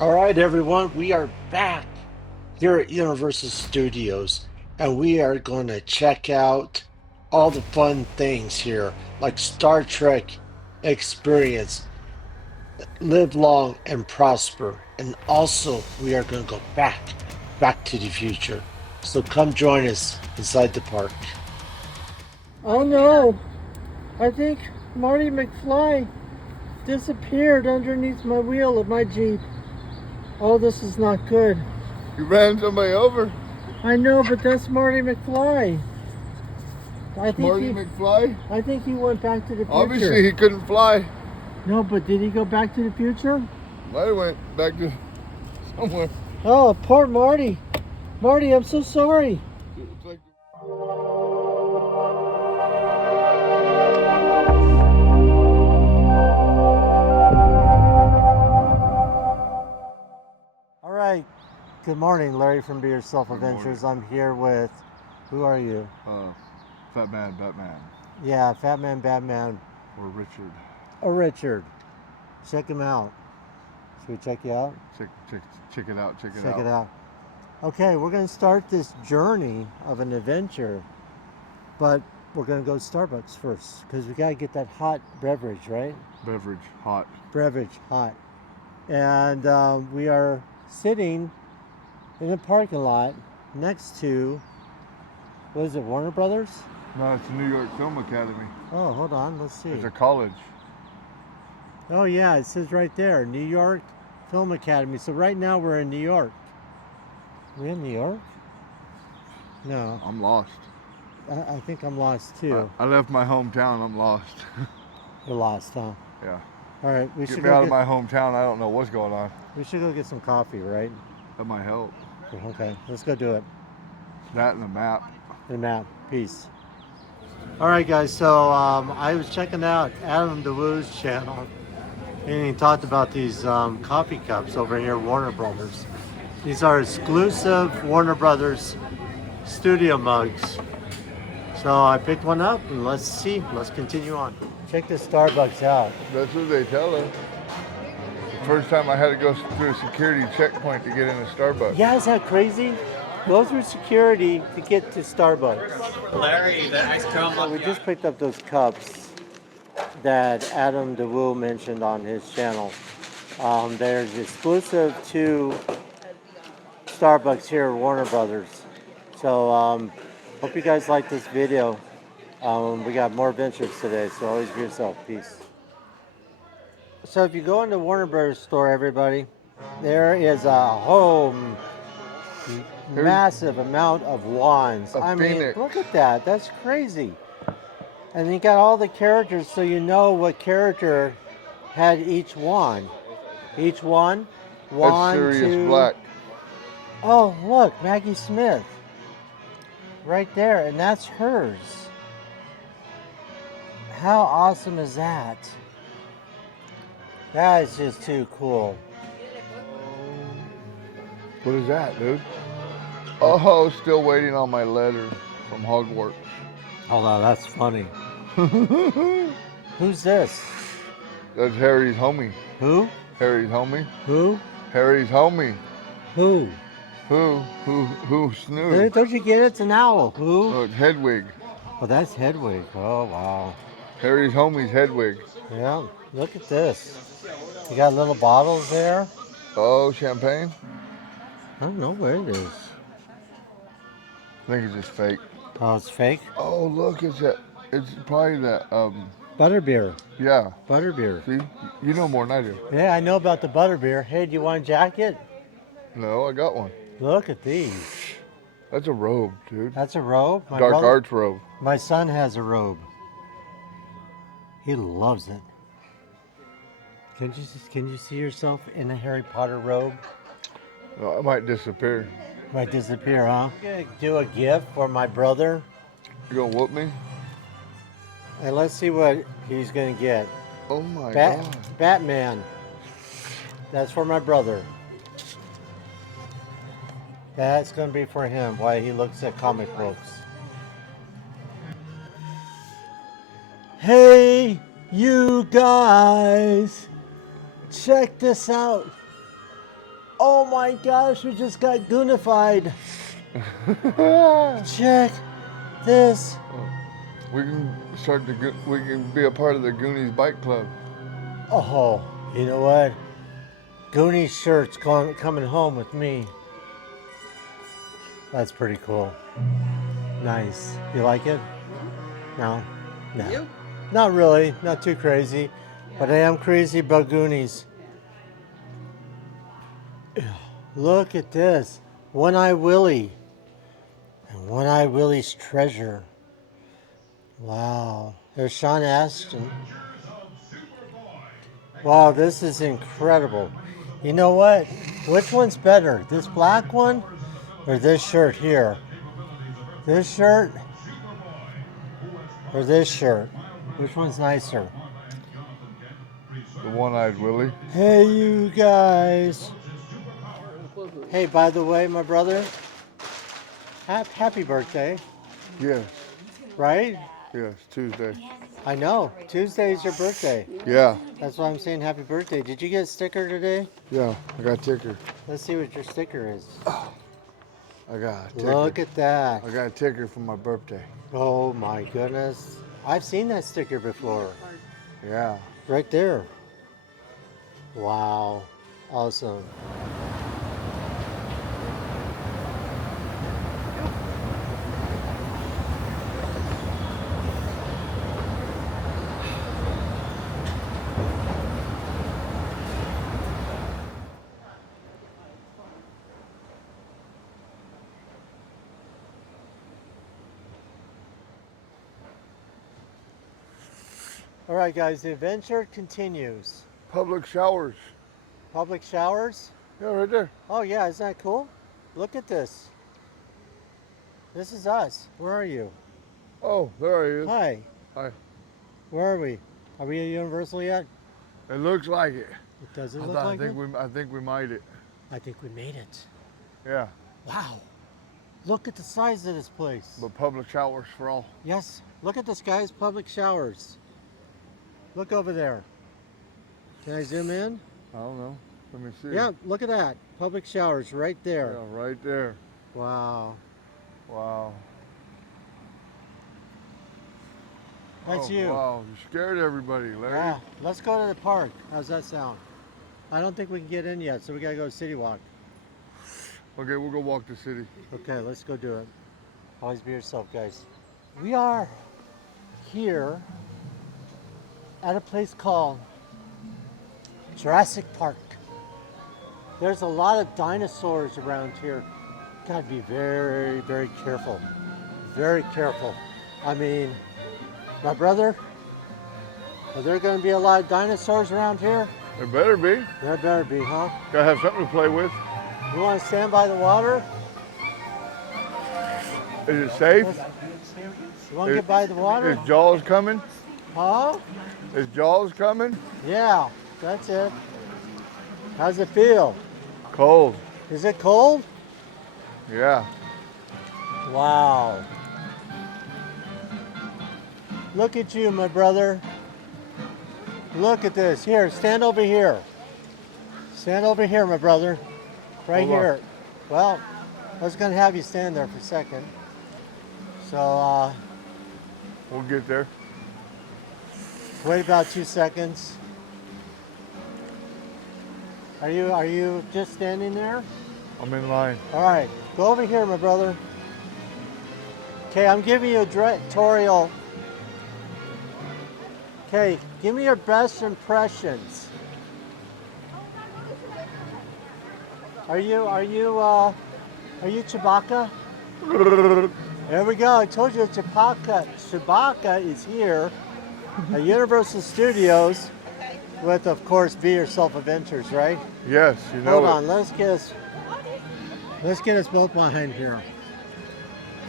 All right, everyone, we are back here at Universal Studios, and we are going to check out all the fun things here, like Star Trek Experience, Live Long and Prosper. And also, we are going to go back to the future. So come join us inside the park. Oh no! I think Marty McFly disappeared underneath my wheel of my Jeep. Oh, this is not good. You ran somebody over? I know, but that's Marty McFly. Marty McFly? I think he went back to the future. Obviously he couldn't fly. No, but did he go back to the future? Might have went back to somewhere. Oh, poor Marty. Marty, I'm so sorry. It's like All right. Good morning, Larry from Be Yourself Good Adventures. I'm here with, who are you? Fat Man Batman. Yeah, Fat Man Batman. Or Richard. Or Richard. Check him out. Should we check you out? Check it out. Check it out. Okay, we're going to start this journey of an adventure, but we're going to go to Starbucks first because we got to get that hot beverage, right? Beverage, hot. Beverage, hot. And we are sitting in a parking lot next to, what is it, Warner Brothers? No, it's the New York Film Academy. Oh, hold on, let's see. It's a college. Oh yeah, it says right there, New York Film Academy. So right now we're in New York. We in New York? No. I'm lost. I think I'm lost too. I left my hometown. I'm lost. You're lost, huh? Yeah. All right, we Get should me go out of my hometown. I don't know what's going on. We should go get some coffee, right? That might help. Okay, let's go do it. That and a map. The map. Peace. All right, guys. So I was checking out Adam DeWoo's channel, and he talked about these coffee cups over here, Warner Brothers. These are exclusive Warner Brothers studio mugs. So I picked one up, and let's see. Let's continue on. Check this Starbucks out. That's what they tell us. The first time I had to go through a security checkpoint to get into Starbucks. Yeah, is that crazy? Go through security to get to Starbucks. Larry, the ice cream. So we just picked up those cups that Adam DeWoo mentioned on his channel. They're exclusive to Starbucks here at Warner Brothers. So hope you guys like this video. We got more adventures today, so always be yourself. Peace. So if you go into Warner Brothers store, everybody, there is a whole massive amount of wands. I mean, look at that. That's crazy. And you got all the characters, so you know what character had each wand. Each one. That's Sirius Black. Oh, look, Maggie Smith. Right there, and that's hers. How awesome is that? That is just too cool. What is that, dude? Oh, still waiting on my letter from Hogwarts. Hold on, that's funny. Who's this? That's Harry's homie. Who? Harry's homie. Who? Harry's homie. Who? Who? Snoo. Don't you get it? It's an owl. Who? Oh, it's Hedwig. Oh, that's Hedwig. Oh, wow. Harry's homie's Hedwig. Yeah, look at this. You got little bottles there. Oh, champagne? I don't know where it is. I think it's just fake. Oh, it's fake? Oh, look, it's probably that, Butterbeer. yeah. Butterbeer. See, you know more than I do. Yeah, I know about the butterbeer. Hey, do you want a jacket? No, I got one. Look at these. That's a robe, dude. That's a robe? Dark arts robe. My son has a robe. He loves it. Can you see yourself in a Harry Potter robe? I might disappear. Might disappear, huh? I'm gonna do a gift for my brother, You gonna whoop me? and let's see what he's gonna get. Oh my God. Batman. That's for my brother. That's gonna be for him while he looks at comic books. Hey, you guys, check this out. my gosh, we just got goonified. Check this. We can we can be a part of the Goonies Bike Club. Oh, you know what? Goonies shirts coming home with me. That's pretty cool. Nice. You like it? No? No. You? Not really. Not too crazy. But I am crazy about Goonies. Look at this. One-Eye Willie. And One-Eye Willie's treasure. Wow. There's Sean Astin. Wow, this is incredible. You know what? Which one's better? This black one or this shirt here? This shirt or this shirt? Which one's nicer? The One-Eyed Willie. Hey, you guys. Hey, by the way, my brother, happy birthday, Yes, right? yes, Tuesday. I know. Tuesday is your birthday. Yeah, That's why I'm saying happy birthday. Did you get a sticker today? yeah, I got a ticker. Let's see what your sticker is. I got a ticker. Look at that. I got a ticker for my birthday. Oh my goodness. I've seen that sticker before. Yeah. Right there. Wow. Awesome. All right, guys, the adventure continues. Public showers. Public showers. Yeah, right there. Oh yeah, isn't that cool? Look at this. This is us. Where are you? Oh, there he is. Hi. Hi. Where are we? Are we at Universal yet? It looks like it. Does it look like it? I think we might it. I think we made it. Yeah. Wow. Look at the size of this place. But public showers for all. Yes. Look at this, guys. Public showers. Look over there. Can I zoom in? I don't know. Let me see. Yeah, look at that. Public showers right there. Yeah, right there. Wow. Wow. That's Oh, you. Wow, you scared everybody, Larry. Yeah. Let's go to the park. How's that sound? I don't think we can get in yet, so we gotta go to City Walk. Okay, we'll go walk the city. Okay, let's go do it. Always be yourself, guys. We are here at a place called Jurassic Park. There's a lot of dinosaurs around here. Gotta be very, very careful. Very careful. I mean, my brother, are there gonna be a lot of dinosaurs around here? There better be. There better be, huh? Gotta have something to play with. You wanna stand by the water? Is it safe? You wanna get by the water? Is Jaws coming? Huh? Is Jaws coming? Yeah, that's it. How's it feel? Cold. Is it cold? Yeah. Wow. Look at you, my brother. Look at this. Here, stand over here. Stand over here, my brother. Right Hold on. here. Well, I was going to have you stand there for a second. So, We'll get there. wait about 2 seconds. Are you just standing there? I'm in line. All right, go over here, my brother. Okay, I'm giving you a tutorial. Okay, give me your best impressions. Are you Chewbacca? There we go. I told you Chewbacca. Chewbacca is here at Universal Studios with, of course, Be Yourself Adventures, right? Yes, you know Hold it. on, let's get us both behind here.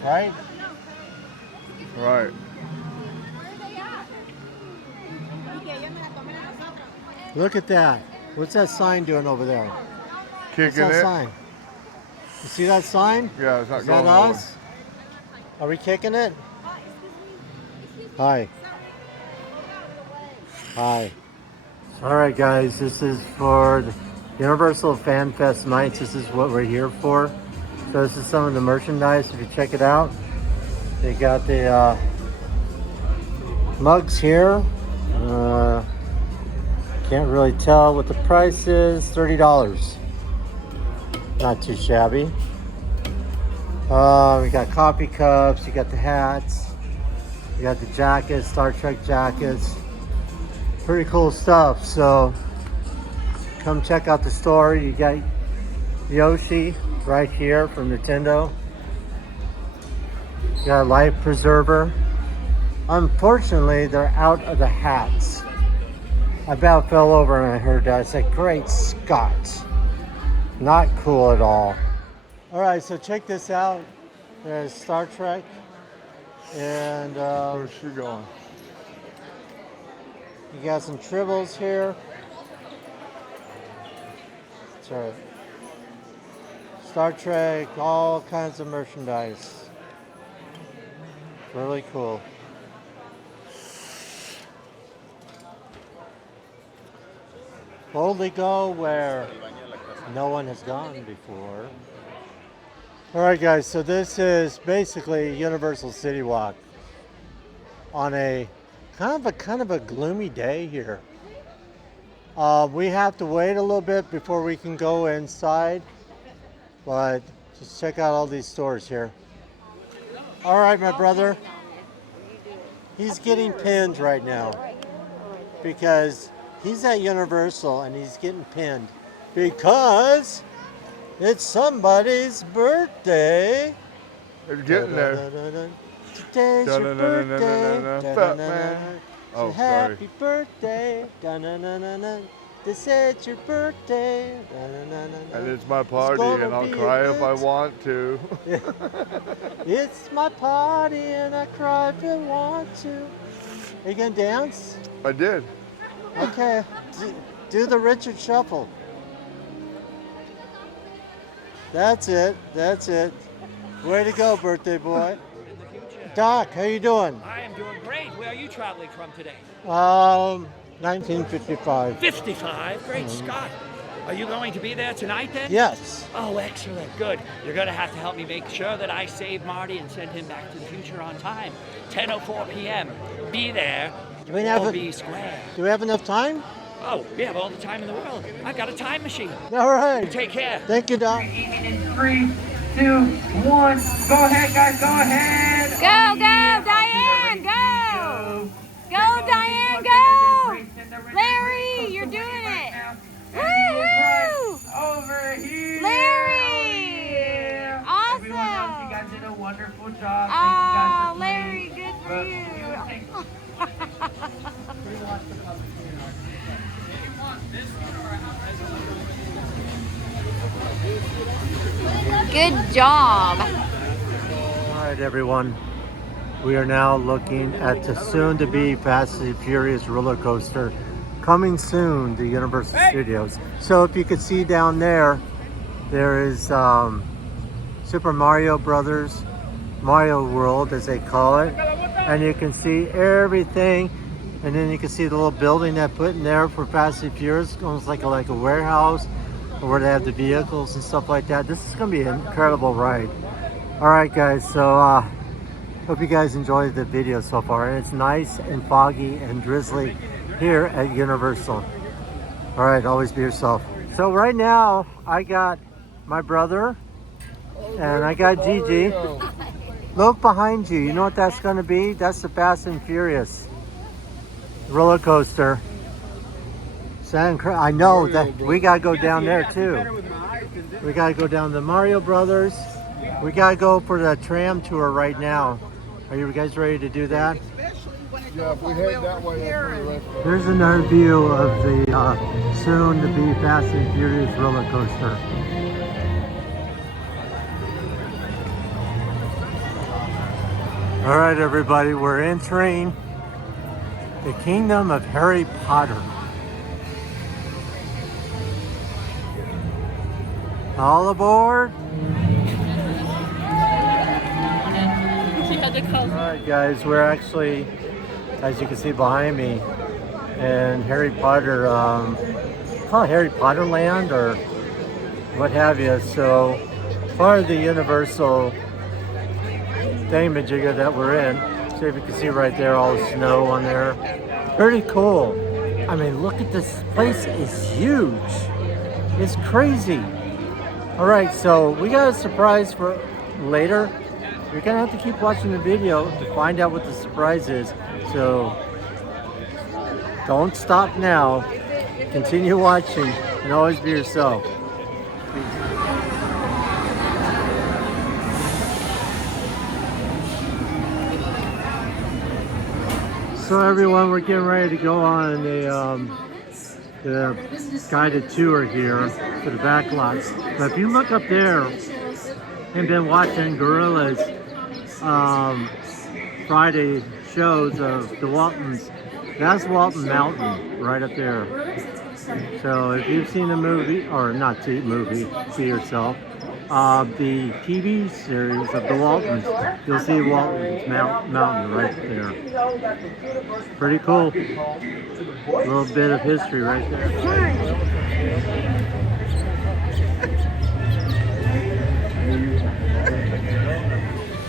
Right? Right. Look at that. What's that sign doing over there? What's Kicking that it. sign? You see that sign? Yeah, it's not Is going that nowhere. us? Are we kicking it? Hi. Hi. All right, guys. This is for Universal Fan Fest nights. This is what we're here for. So this is some of the merchandise. If you check it out, they got the mugs here. Can't really tell what the price is. $30. Not too shabby. We got coffee cups. You got the hats. You got the jackets, Star Trek jackets. Pretty cool stuff. So come check out the store. You got Yoshi right here from Nintendo. You got a life preserver. Unfortunately, they're out of the hats. I about fell over and I heard that. I said, great Scott. Not cool at all. All right, so check this out. There's Star Trek. And Where's she going? you got some tribbles here. That's right. Star Trek, all kinds of merchandise. Really cool. Boldly go where no one has gone before. All right, guys, so this is basically Universal City Walk on a kind of a gloomy day here. We have to wait a little bit before we can go inside, but just check out all these stores here. All right, my brother. He's getting pinned right now because he's at Universal and he's getting pinned because it's somebody's birthday. It's getting there. Today's your birthday. Fat man. Oh, sorry. Happy birthday. This is your birthday. And it's my party, and I'll cry if I want to. It's my party, and I cry if I want to. Are you gonna dance? I did. Okay. Do the Richard Shuffle. That's it. That's it. Way to go, birthday boy. Doc, how you doing? I am doing great. Where are you traveling from today? 1955. 55? Great Scott. Are you going to be there tonight then? Yes. Oh, excellent. Good. You're going to have to help me make sure that I save Marty and send him back to the future on time. 10:04 p.m. Be there or be square. Do we have enough time? Oh, we have all the time in the world. I've got a time machine. All right. Take care. Thank you, Doc. In 3, 2, 1. Go ahead, guys. Go ahead. Go, Diane, go! Go, Diane, go! Larry, you're doing it! Woo-hoo! Over here. Larry! Awesome! Everyone else, you guys did a wonderful job. Oh, Thank Larry, you good for guys Good job. All right, everyone. We are now looking at the soon-to-be Fast and Furious roller coaster coming soon to Universal Studios. So if you could see down there, there is Super Mario Brothers, Mario World as they call it. And you can see everything. And then you can see the little building they put in there for Fast and Furious, almost like a warehouse, or where they have the vehicles and stuff like that. This is going to be an incredible ride. All right, guys. So hope you guys enjoyed the video so far. And it's nice and foggy and drizzly here at Universal. All right, always be yourself. So right now, I got my brother and I got Gigi. Look behind you. You know what that's going to be? That's the Fast and Furious roller coaster. I know that we got to go down there too. We got to go down the Mario Brothers. We got to go for the tram tour right now. Are you guys ready to do that? Yeah, if we head that way, that's where the Here's another view of the soon-to-be Fast and Furious roller coaster. All right, everybody, we're entering the kingdom of Harry Potter. All aboard! All right, guys, we're actually, as you can see behind me, in Harry Potter call it Harry Potter Land or what have you. So part of the Universal thingamajigger that we're in. See if you can see right there all the snow on there. Pretty cool. I mean, look at this place, is huge. It's crazy. All right, so we got a surprise for later. You're gonna have to keep watching the video to find out what the surprise is. So don't stop now. Continue watching and always be yourself. So everyone, we're getting ready to go on the guided tour here to the back lots. But if you look up there and been watching Gorilla's Friday shows of the Waltons, that's Walton Mountain right up there. So if you've seen the movie, or not the movie, see yourself, the TV series of the Waltons, you'll see Walton's Mountain right there. Pretty cool. A little bit of history right there.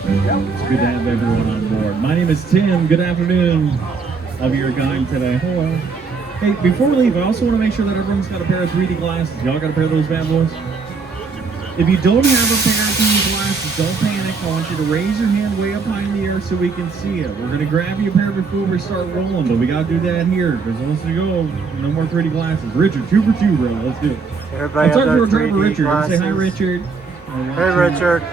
It's good to have everyone on board. My name is Tim. Good afternoon. I'll be your guide today. Hello. Hey, before we leave, I also want to make sure that everyone's got a pair of 3D glasses. Y'all got a pair of those bad boys? If you don't have a pair of these glasses, don't panic. I want you to raise your hand way up high in the air so we can see it. We're going to grab you a pair before we start rolling, but we got to do that here. There's almost to go. No more 3D glasses. Richard, 2 for 2, bro. Let's do it. Everybody have their 3D Richard. glasses. Say hi, Richard. Hey, Richard.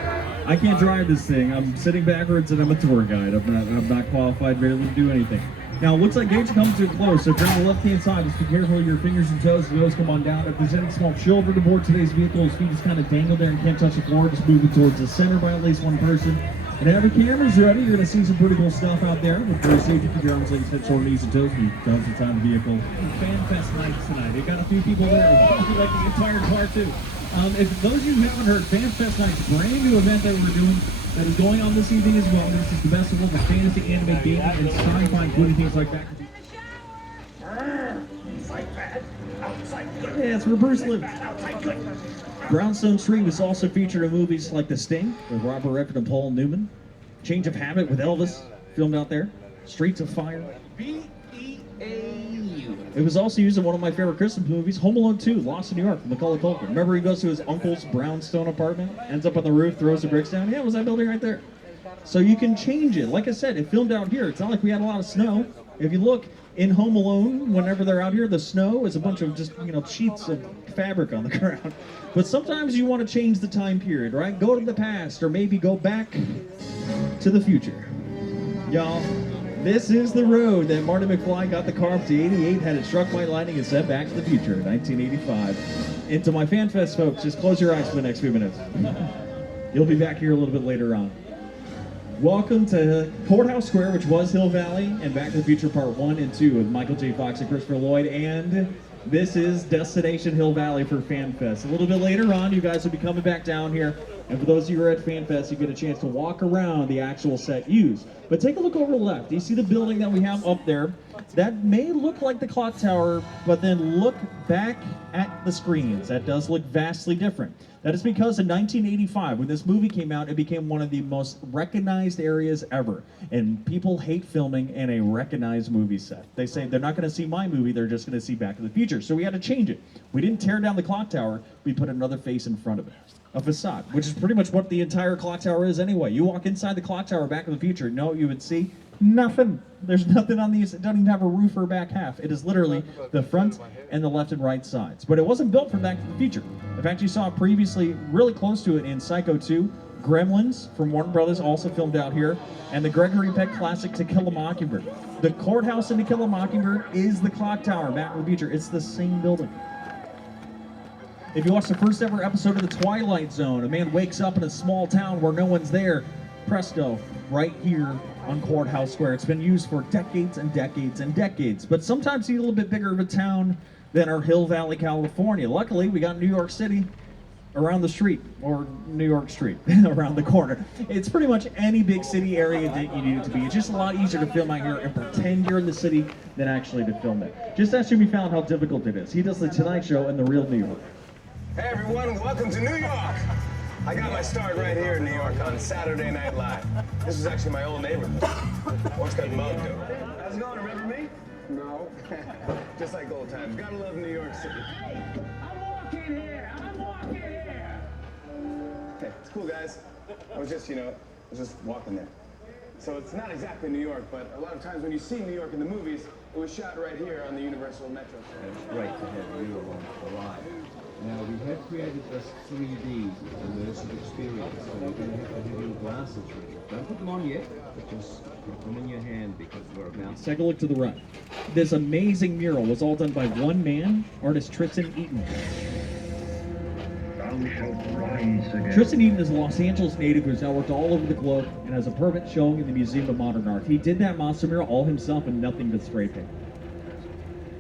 I can't drive this thing. I'm sitting backwards and I'm a tour guide. I'm not qualified barely to do anything. Now, it looks like gates are coming too close, so if you're on the left-hand side, just be careful of your fingers and toes. Those come on down. If there's any small children aboard today's vehicle, his feet just kind of dangle there and can't touch the floor, just move it towards the center by at least one person. And every camera's ready. You're going to see some pretty cool stuff out there. With your safety, keep your arms, legs, hips, or knees and toes. You don't inside the vehicle. FanFest night tonight. They've got a few people there who like the entire car, too. If those of you who haven't heard, FanFest night's a brand new event that we're doing that is going on this evening as well. This is the best of all the fantasy, anime, gaming, and sci-fi, including things like that. Yeah, it's reverse living. Brownstone Street was also featured in movies like The Sting with Robert Redford and Paul Newman, Change of Habit with Elvis, filmed out there, Streets of Fire. It was also used in one of my favorite Christmas movies, Home Alone 2, Lost in New York, from Macaulay Culkin. Remember he goes to his uncle's brownstone apartment, ends up on the roof, throws the bricks down? Yeah, it was that building right there. So you can change it. Like I said, it filmed out here. It's not like we had a lot of snow. If you look in Home Alone, whenever they're out here, the snow is a bunch of just, sheets of fabric on the ground. But sometimes you want to change the time period, right? Go to the past, or maybe go back to the future. Y'all, this is the road that Marty McFly got the car up to 88, had it struck by lightning, and sent back to the future in 1985. And to my FanFest folks, just close your eyes for the next few minutes. You'll be back here a little bit later on. Welcome to Courthouse Square, which was Hill Valley, and Back to the Future Part 1 and 2 with Michael J. Fox and Christopher Lloyd. And this is Destination Hill Valley for FanFest. A little bit later on, you guys will be coming back down here. And for those of you who are at FanFest, you get a chance to walk around the actual set used. But take a look over left. Do you see the building that we have up there? That may look like the clock tower, but then look back at the screens. That does look vastly different. That is because in 1985, when this movie came out, it became one of the most recognized areas ever. And people hate filming in a recognized movie set. They say they're not going to see my movie, they're just going to see Back to the Future. So we had to change it. We didn't tear down the clock tower, we put another face in front of it. A facade, which is pretty much what the entire clock tower is anyway. You walk inside the clock tower Back to the Future, know what you would see? Nothing. There's nothing on these. It doesn't even have a roof or back half. It is literally the front and the left and right sides. But it wasn't built for Back to the Future. In fact, you saw it previously really close to it in Psycho 2. Gremlins from Warner Brothers also filmed out here. And the Gregory Peck classic To Kill a Mockingbird. The courthouse in To Kill a Mockingbird is the clock tower Back to the Future. It's the same building. If you watch the first ever episode of The Twilight Zone, a man wakes up in a small town where no one's there. Presto, right here on Courthouse Square. It's been used for decades and decades and decades, but sometimes you need a little bit bigger of a town than our Hill Valley, California. Luckily, we got New York City, around the street, or New York Street, around the corner. It's pretty much any big city area that you need it to be. It's just a lot easier to film out here and pretend you're in the city than actually to film it. Just ask Jimmy Fallon how difficult it is. He does the Tonight Show in the real New York. Hey everyone, welcome to New York. I got my start right here in New York on Saturday Night Live. This is actually my old neighborhood. Once got mugged though. How's it going? Remember me? No. Just like old times. Gotta love New York City. Hey, I'm walking here. I'm walking here. Hey, it's cool, guys. I was just walking there. So it's not exactly New York, but a lot of times when you see New York in the movies, it was shot right here on the Universal Metro. It's great to have you along for the ride. Now, we have created this 3D immersive experience, so you're going to have to have your glasses ready. Don't put them on yet, but just put them in your hand because we're about Let's take a look to the right. This amazing mural was all done by one man, artist Tristan Eaton. Tristan Eaton is a Los Angeles native who's now worked all over the globe and has a permit showing in the Museum of Modern Art. He did that monster mural all himself and nothing but spray paint.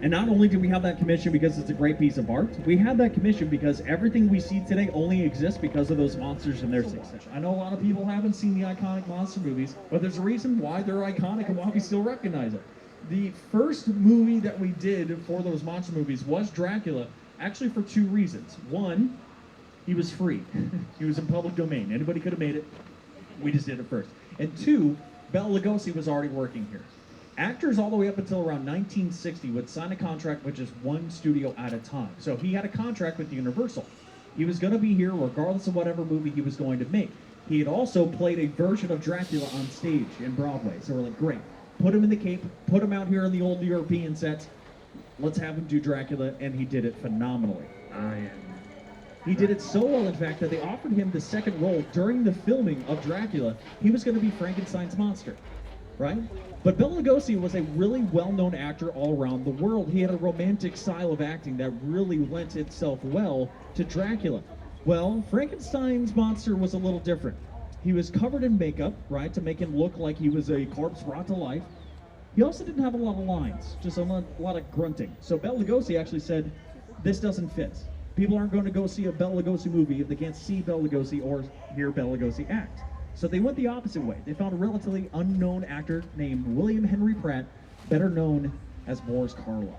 And not only did we have that commission because it's a great piece of art, we had that commission because everything we see today only exists because of those monsters and their success. I know a lot of people haven't seen the iconic monster movies, but there's a reason why they're iconic and why we still recognize it. The first movie that we did for those monster movies was Dracula, actually for two reasons. One, he was free. He was in public domain. Anybody could have made it. We just did it first. And two, Bela Lugosi was already working here. Actors all the way up until around 1960 would sign a contract with just one studio at a time. So he had a contract with Universal. He was going to be here regardless of whatever movie he was going to make. He had also played a version of Dracula on stage in Broadway. So we're like, great. Put him in the cape, put him out here in the old European sets. Let's have him do Dracula, and he did it phenomenally. He did it so well, in fact, that they offered him the second role during the filming of Dracula. He was going to be Frankenstein's monster, right? But Bela Lugosi was a really well-known actor all around the world. He had a romantic style of acting that really lent itself well to Dracula. Well, Frankenstein's monster was a little different. He was covered in makeup, right, to make him look like he was a corpse brought to life. He also didn't have a lot of lines, just a lot of grunting. So Bela Lugosi actually said, this doesn't fit. People aren't going to go see a Bela Lugosi movie if they can't see Bela Lugosi or hear Bela Lugosi act. So they went the opposite way. They found a relatively unknown actor named William Henry Pratt, better known as Boris Karloff.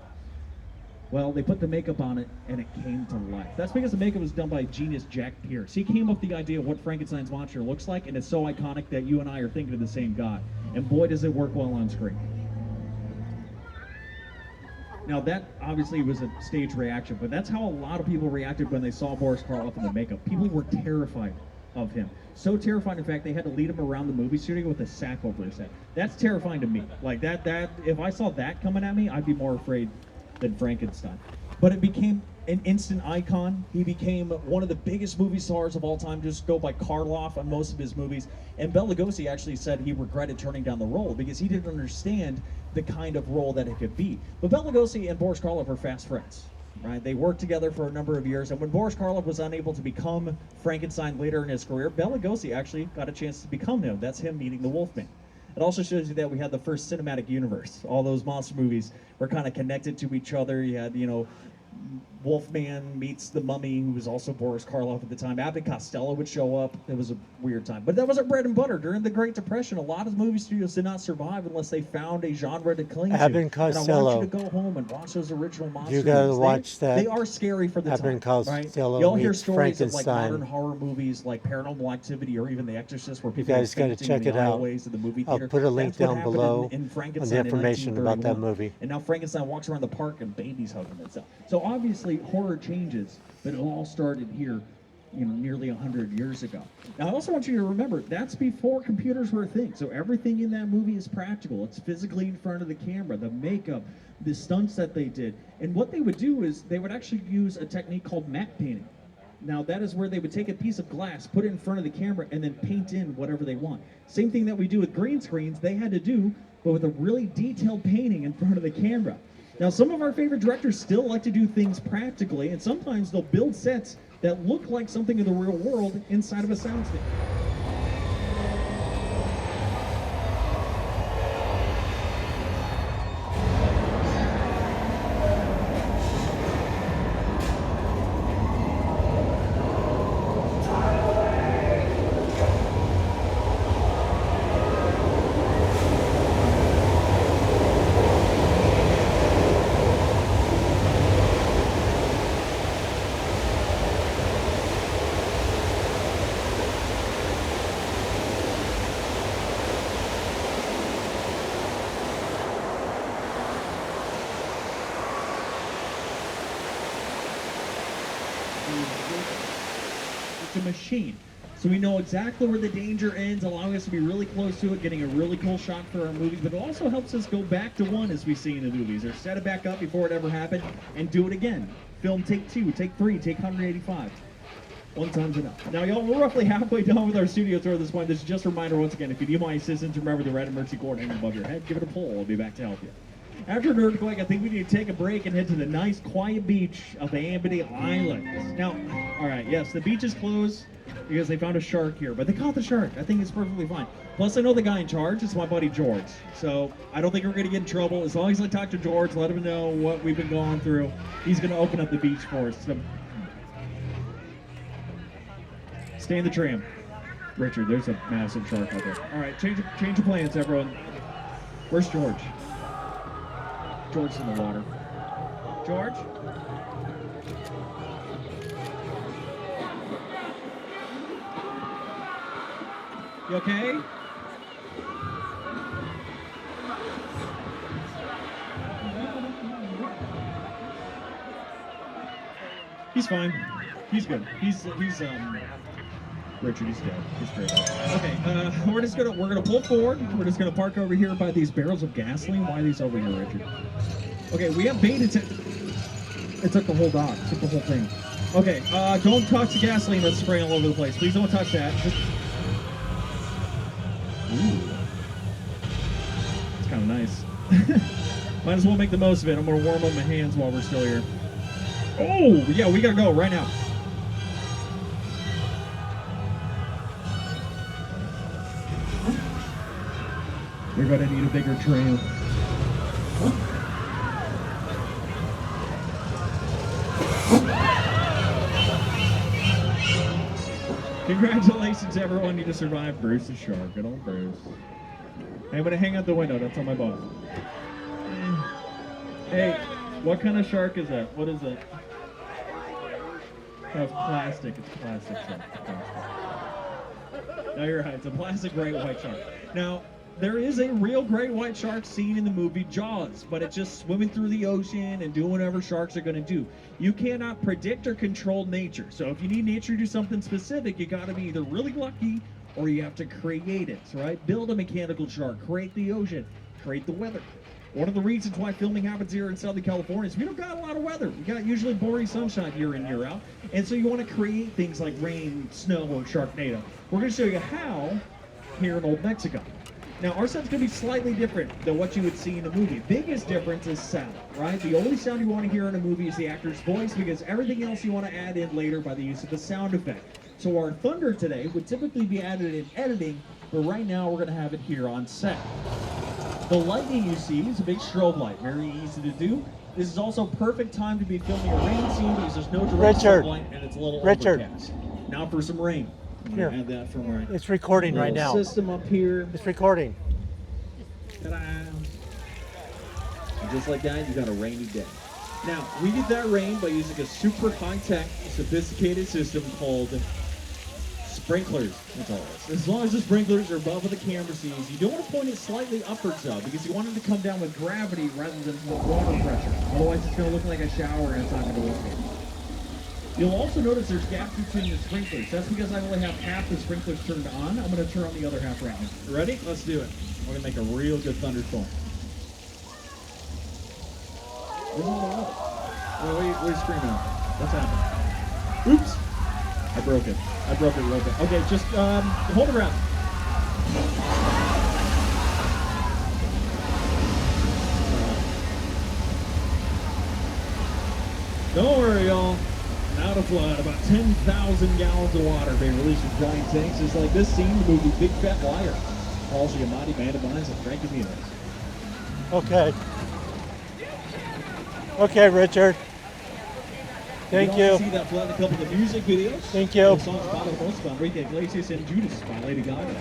Well, they put the makeup on it, and it came to life. That's because the makeup was done by genius Jack Pierce. He came up with the idea of what Frankenstein's monster looks like, and it's so iconic that you and I are thinking of the same guy. And boy, does it work well on screen. Now, that obviously was a stage reaction, but that's how a lot of people reacted when they saw Boris Karloff in the makeup. People were terrified of him. So terrified, in fact, they had to lead him around the movie studio with a sack over his head. That's terrifying to me. Like, that if I saw that coming at me, I'd be more afraid than Frankenstein. But it became an instant icon. He became one of the biggest movie stars of all time. Just go by Karloff on most of his movies. And Bela Lugosi actually said he regretted turning down the role because he didn't understand the kind of role that it could be. But Bela Lugosi and Boris Karloff were fast friends. Right? They worked together for a number of years, and when Boris Karloff was unable to become Frankenstein later in his career, Bela Lugosi actually got a chance to become him. That's him meeting the Wolfman. It also shows you that we had the first cinematic universe. All those monster movies were kind of connected to each other. You had, Wolfman meets the Mummy, who was also Boris Karloff at the time. Abbott and Costello would show up. It was a weird time. But that was our bread and butter. During the Great Depression, a lot of movie studios did not survive unless they found a genre to cling to. Abbott and Costello. And I want you to go home and watch those original monster You gotta movies. watch that. They are scary for the Abbott time, and Costello right? You'll hear meets stories of like Frankenstein. modern horror movies like Paranormal Activity or even The Exorcist where people guys are gotta fainting check in it the out. aisleways of the movie I'll theater. put a link That's what down happened below in on Frankenstein the information about that 1931. movie. And now Frankenstein walks around the park and babies hug him and stuff. So obviously horror changes, but it all started here, nearly 100 years ago. Now I also want you to remember that's before computers were a thing. So everything in that movie is practical. It's physically in front of the camera, the makeup, the stunts that they did. And what they would do is they would actually use a technique called matte painting. Now that is where they would take a piece of glass, put it in front of the camera, and then paint in whatever they want. Same thing that we do with green screens, they had to do, but with a really detailed painting in front of the camera. Now, some of our favorite directors still like to do things practically, and sometimes they'll build sets that look like something in the real world inside of a soundstage. just a machine. So we know exactly where the danger ends, allowing us to be really close to it, getting a really cool shot for our movies, but it also helps us go back to one as we see in the movies, or set it back up before it ever happened, and do it again. Film take 2, take 3, take 185. One time's enough. Now, y'all, we're roughly halfway done with our studio tour at this point. This is just a reminder once again, if you need my assistance, remember the red emergency cord hanging above your head. Give it a pull. I'll be back to help you. After an earthquake, I think we need to take a break and head to the nice, quiet beach of the Amity Islands. Now, all right, yes, the beach is closed because they found a shark here, but they caught the shark. I think it's perfectly fine. Plus, I know the guy in charge. It's my buddy George. So I don't think we're going to get in trouble. As long as I talk to George, let him know what we've been going through, he's going to open up the beach for us. So, stay in the tram. Richard, there's a massive shark out there. All right, change of plans, everyone. Where's George? George's in the water. George? You okay? He's fine. He's good. He's Richard, he's dead. He's straight up. Okay, we're gonna pull forward. We're just gonna park over here by these barrels of gasoline. Why are these over here, Richard? Okay, we have bait. It took the whole dock. It took the whole thing. Okay, don't touch the gasoline that's spraying all over the place. Please don't touch that. Ooh. It's kind of nice. Might as well make the most of it. I'm gonna warm up my hands while we're still here. Oh, yeah, we gotta go right now. We're gonna need a bigger trail. Congratulations, everyone. You just survived Bruce the shark. Good old Bruce. Hey, I'm gonna hang out the window. Don't tell my boss. Hey, what kind of shark is that? What is it? Oh, it's plastic. It's plastic shark. It's plastic. No, you're right. It's a plastic great white shark. Now, there is a real great white shark scene in the movie Jaws, but it's just swimming through the ocean and doing whatever sharks are going to do. You cannot predict or control nature. So if you need nature to do something specific, you got to be either really lucky or you have to create it, right? Build a mechanical shark, create the ocean, create the weather. One of the reasons why filming happens here in Southern California is we don't got a lot of weather. We got usually boring sunshine year in, year out. And so you want to create things like rain, snow, and Sharknado. We're going to show you how here in Old Mexico. Now, our set's going to be slightly different than what you would see in a movie. Biggest difference is sound, right? The only sound you want to hear in a movie is the actor's voice, because everything else you want to add in later by the use of a sound effect. So our thunder today would typically be added in editing, but right now we're going to have it here on set. The lightning you see is a big strobe light, very easy to do. This is also perfect time to be filming a rain scene because there's no direct sunlight and it's a little overcast. Now for some rain. Here. Add that from right. It's recording right now. System up here. It's recording. Ta-da. And just like that, you got a rainy day. Now, we get that rain by using a super high-tech, sophisticated system called sprinklers. That's all it is. As long as the sprinklers are above what the camera sees, you don't want to point it slightly upwards though, because you want it to come down with gravity rather than water pressure. Otherwise, it's going to look like a shower and it's not going to work. You'll also notice there's gaps between the sprinklers. That's because I only have half the sprinklers turned on. I'm going to turn on the other half right now. Ready? Let's do it. We're going to make a real good thunderstorm. Where's all the water? Oh, what are you screaming at? What's happening? Oops! I broke it. I broke it real bit. Okay, just hold it around. Don't worry, y'all. Out of flood, about 10,000 gallons of water being released from giant tanks, just like this scene in the movie Big Fat Liar. Paul Giamatti, Amanda Bynes, and Frankie Muniz. Okay. Okay, Richard. Thank you. See that flood in a couple of the music videos. Thank you. The songs Bottle Most by Enrique Iglesias and Judas by Lady Gaga.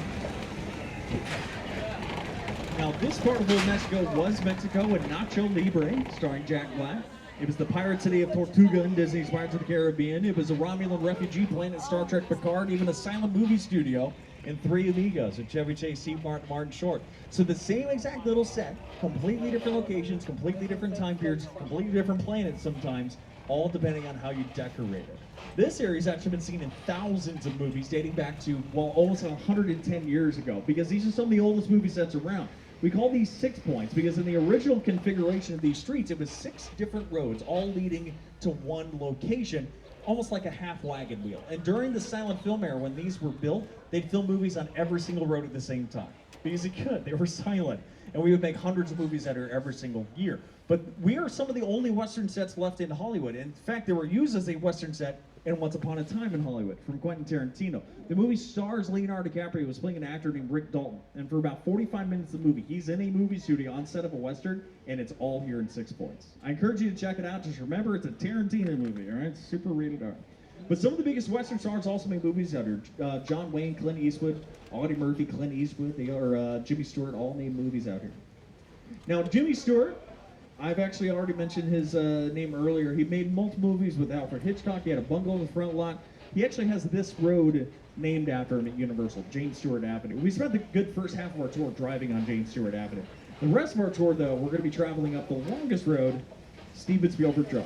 Now, this part of Old Mexico was Mexico and Nacho Libre, starring Jack Black. It was the pirate city of Tortuga in Disney's Pirates of the Caribbean. It was a Romulan refugee planet, Star Trek Picard, even a silent movie studio, and Three Amigos with Chevy Chase, Steve Martin, Martin Short. So the same exact little set, completely different locations, completely different time periods, completely different planets sometimes, all depending on how you decorate it. This area's actually been seen in thousands of movies dating back to, well, almost 110 years ago, because these are some of the oldest movie sets around. We call these 6 points because in the original configuration of these streets, it was 6 different roads, all leading to one location, almost like a half wagon wheel. And during the silent film era, when these were built, they'd film movies on every single road at the same time. Because it could, they were silent. And we would make hundreds of movies that are every single year. But we are some of the only Western sets left in Hollywood. In fact, they were used as a Western set in Once Upon a Time in Hollywood from Quentin Tarantino. The movie stars Leonardo DiCaprio, was playing an actor named Rick Dalton. And for about 45 minutes of the movie, he's in a movie studio on set of a Western, and it's all here in 6 points. I encourage you to check it out. Just remember, it's a Tarantino movie, all right? It's super rated R. But some of the biggest Western stars also made movies that are John Wayne, Clint Eastwood, Audie Murphy, Clint Eastwood, they are Jimmy Stewart, all made movies out here. Now, Jimmy Stewart, I've actually already mentioned his name earlier. He made multiple movies with Alfred Hitchcock. He had a bungalow in the front lot. He actually has this road named after him at Universal, James Stewart Avenue. We spent the good first half of our tour driving on James Stewart Avenue. The rest of our tour, though, we're going to be traveling up the longest road, Steven Spielberg Drive.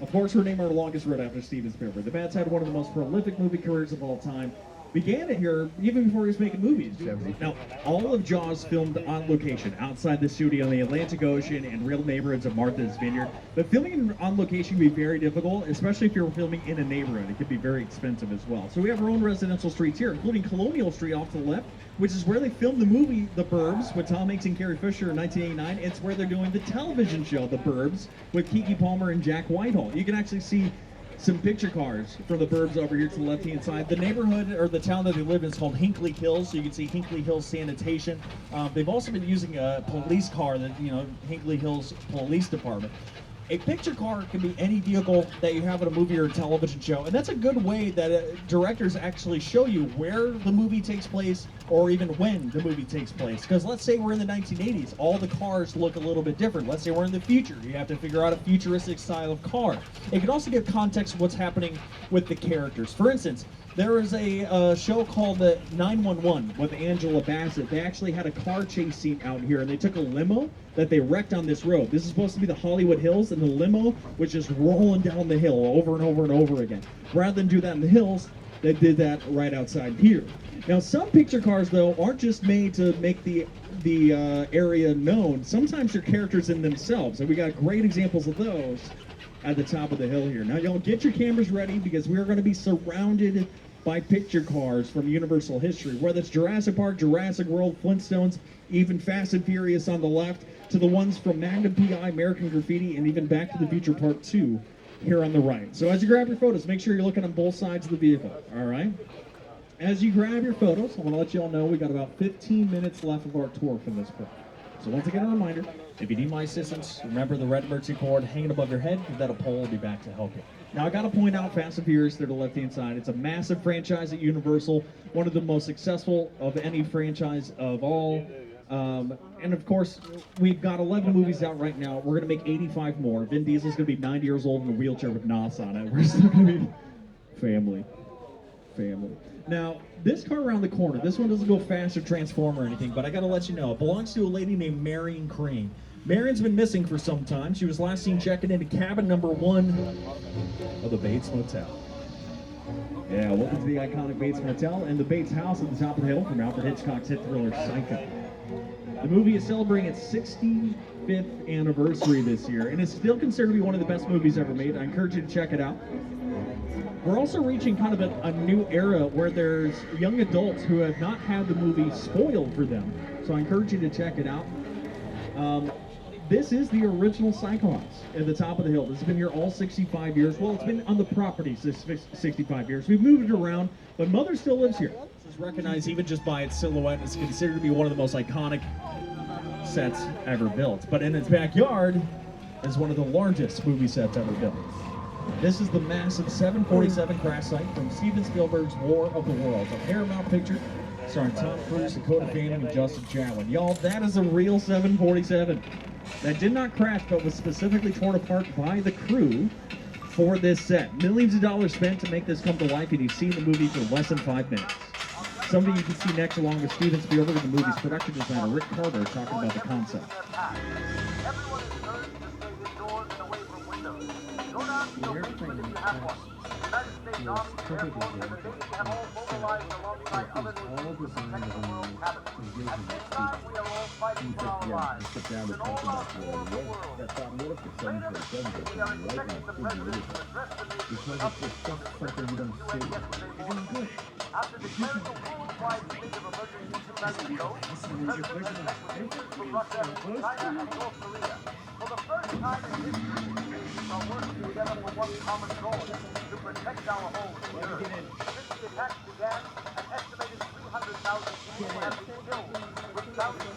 Of course, we're naming our longest road after Steven Spielberg. The man's had one of the most prolific movie careers of all time. Began it here even before he was making movies. Now, all of Jaws filmed on location, outside the studio in the Atlantic Ocean and real neighborhoods of Martha's Vineyard. But filming on location can be very difficult, especially if you're filming in a neighborhood. It can be very expensive as well. So we have our own residential streets here, including Colonial Street off to the left, which is where they filmed the movie The Burbs with Tom Hanks and Carrie Fisher in 1989. It's where they're doing the television show The Burbs with Keke Palmer and Jack Whitehall. You can actually see some picture cars from the Burbs over here to the left-hand side. The neighborhood, or the town that they live in, is called Hinkley Hills, so you can see Hinkley Hills Sanitation. They've also been using a police car, that Hinkley Hills Police Department. A picture car can be any vehicle that you have in a movie or a television show, and that's a good way that directors actually show you where the movie takes place or even when the movie takes place. Because let's say we're in the 1980s, all the cars look a little bit different. Let's say we're in the future, you have to figure out a futuristic style of car. It can also give context to what's happening with the characters. For instance, there is a show called 911 with Angela Bassett. They actually had a car chase scene out here, and they took a limo that they wrecked on this road. This is supposed to be the Hollywood Hills, and the limo was just rolling down the hill over and over and over again. Rather than do that in the hills, they did that right outside here. Now, some picture cars, though, aren't just made to make the area known. Sometimes they're characters in themselves, and we got great examples of those at the top of the hill here. Now, y'all get your cameras ready, because we are going to be surrounded by picture cars from Universal history, whether it's Jurassic Park, Jurassic World, Flintstones, even Fast and Furious on the left, to the ones from Magnum P.I., American Graffiti, and even Back to the Future Part 2 here on the right. So as you grab your photos, make sure you're looking on both sides of the vehicle, all right? As you grab your photos, I want to let you all know we got about 15 minutes left of our tour from this point. So once again, a reminder, if you need my assistance, remember the red emergency cord hanging above your head, because that pole will be back to help you. Now, I got to point out Fast and Furious to the left-hand side. It's a massive franchise at Universal, one of the most successful of any franchise of all. And of course, we've got 11 movies out right now. We're going to make 85 more. Vin Diesel's going to be 90 years old in a wheelchair with NOS on it. We're still going to be family. Now, this car around the corner, this one doesn't go fast or transform or anything, but I got to let you know, it belongs to a lady named Marion Crane. Marion's been missing for some time. She was last seen checking into cabin number 1 of the Bates Motel. Yeah, welcome to the iconic Bates Motel and the Bates House at the top of the hill from Alfred Hitchcock's hit thriller Psycho. The movie is celebrating its 65th anniversary this year, and it's still considered to be one of the best movies ever made. I encourage you to check it out. We're also reaching kind of a new era where there's young adults who have not had the movie spoiled for them. So I encourage you to check it out. This is the original Psycho House at the top of the hill. This has been here all 65 years. Well, it's been on the property 65 years. We've moved it around, but Mother still lives here. This is recognized even just by its silhouette. It's considered to be one of the most iconic sets ever built. But in its backyard is one of the largest movie sets ever built. This is the massive 747 crash site from Steven Spielberg's War of the Worlds, a Paramount picture starring Tom Cruise, Dakota Fanning, and Justin Chatwin. Y'all, that is a real 747 that did not crash, but was specifically torn apart by the crew for this set. Millions of dollars spent to make this come to life, and you've seen the movie for less than 5 minutes. Somebody you can see next, along with Steven Spielberg and the movie's production designer Rick Carter, talking about the concept. Everyone is urged to stay indoors and away from windows. Do not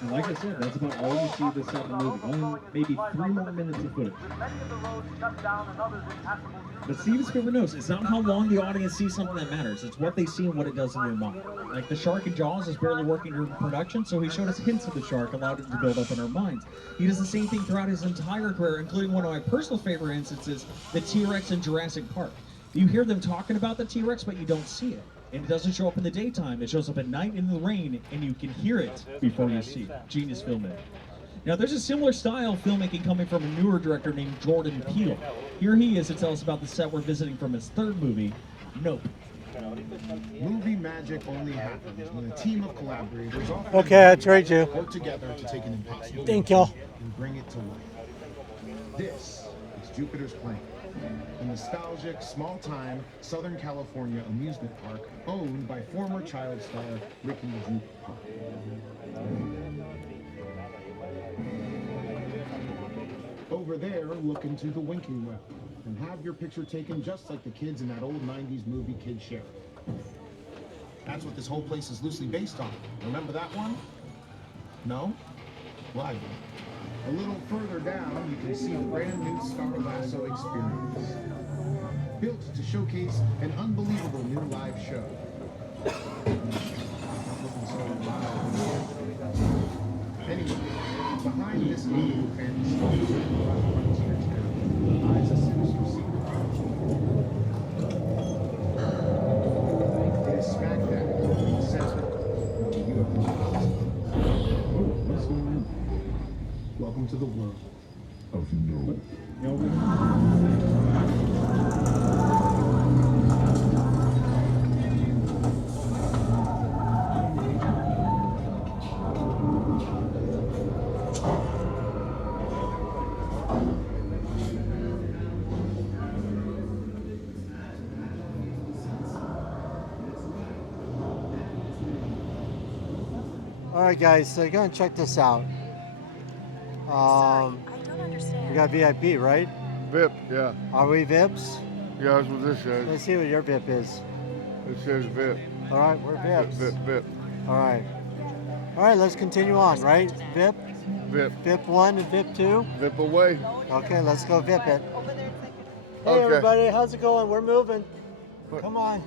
And like I said, that's about all you see this set of the movie. Only maybe 3 more minutes of footage. But Steven Spielberg knows it's not how long the audience sees something that matters. It's what they see and what it does in their mind. Like the shark in Jaws is barely working during production, so he showed us hints of the shark, allowed it to build up in our minds. He does the same thing throughout his entire career, including one of my personal favorite instances, the T-Rex in Jurassic Park. You hear them talking about the T-Rex, but you don't see it. And it doesn't show up in the daytime. It shows up at night in the rain, and you can hear it before you see it. Genius filmmaking. Now, there's a similar style of filmmaking coming from a newer director named Jordan Peele. Here he is to tell us about the set we're visiting from his third movie, Nope. Movie magic only happens when a team of collaborators Okay, I trade you. work together to take an impossible Thank you. and bring it to life. This is Jupiter's Planet, a nostalgic, small-time Southern California amusement park owned by former child star Ricky Juke Park. Over there, look into the winking well and have your picture taken just like the kids in that old 90s movie Kid Sheriff. That's what this whole place is loosely based on. Remember that one? No? Why? A little further down, you can see the brand new Star Lasso experience. Built to showcase an unbelievable new live show. Anyway, behind this new fantasy frontier town lies a sinister secret. It is smack dab in the center of the universe. Oh, what's going on? Welcome to the world of no. All right, guys, so you're gonna check this out. I don't understand. We got VIP, right? VIP, yeah. Are we VIPs? Yeah, that's what this says. Let's see what your VIP is. It says VIP. All right, we're VIPs. VIP. All right. All right, let's continue on, right? VIP? VIP. VIP 1 and VIP 2? VIP away. Okay, let's go VIP it. Hey, Okay. everybody, how's it going? We're moving. Come on.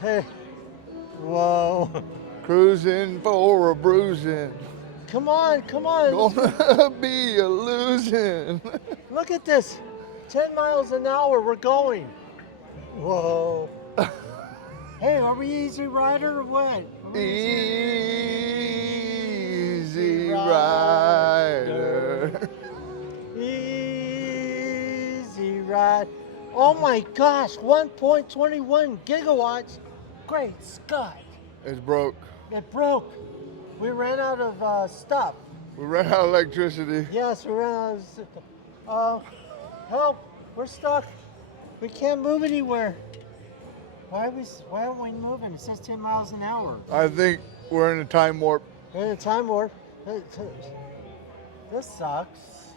Hey. Whoa. Cruising for a bruising. Come on, come on. Gonna be a losing. Look at this. 10 miles an hour, we're going. Whoa. Hey, are we easy rider or what? Easy rider. Easy ride. Oh my gosh, 1.21 gigawatts. Great Scott. It's broke. It broke. We ran out of stuff. We ran out of electricity. Yes, we ran out of stuff. Help, we're stuck. We can't move anywhere. Why aren't we moving? It says 10 miles an hour. I think we're in a time warp. We're in a time warp. This sucks.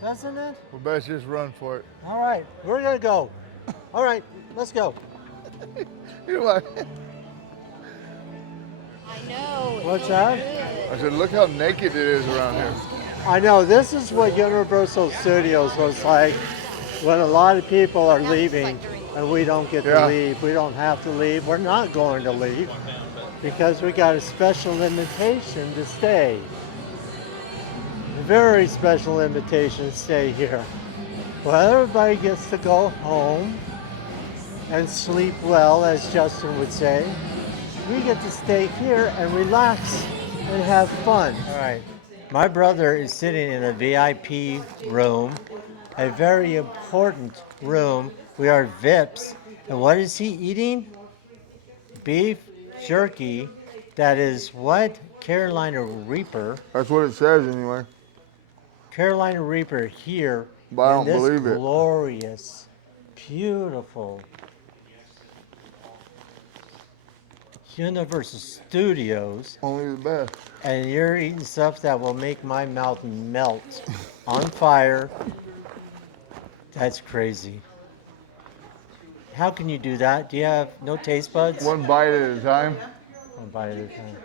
Doesn't it? We best just run for it. All right, we're gonna go. All right, let's go. You're like, I know. What's that? I said, look how naked it is around here. I know, this is what Universal Studios was like when a lot of people are leaving and we don't get to leave. We don't have to leave. We're not going to leave because we got a special invitation to stay. A very special invitation to stay here. Well, everybody gets to go home and sleep well, as Justin would say. We get to stay here and relax and have fun. All right. My brother is sitting in a VIP room, a very important room. We are VIPs. And what is he eating? Beef jerky. That is what? Carolina Reaper. That's what it says anyway. Carolina Reaper here But I in don't this believe it. glorious, beautiful Universal Studios. Only the best. And you're eating stuff that will make my mouth melt on fire. That's crazy. How can you do that? Do you have no taste buds? One bite at a time. One bite at a time.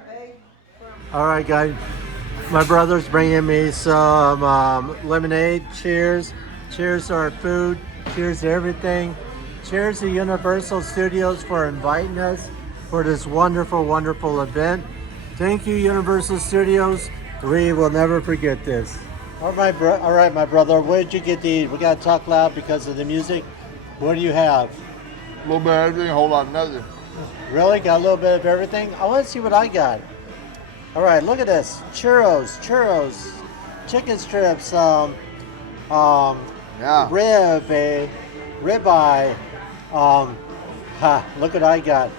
All right, guys. My brother's bringing me some lemonade. Cheers. Cheers to our food. Cheers to everything. Cheers to Universal Studios for inviting us for this wonderful, wonderful event. Thank you, Universal Studios. We will never forget this. All right, my brother. What did you get to eat? We got to talk loud because of the music. What do you have? A little bit of everything, a whole lot of nothing. Really? Got a little bit of everything? I want to see what I got. All right, look at this. Churros, chicken strips, ribeye. Look what I got.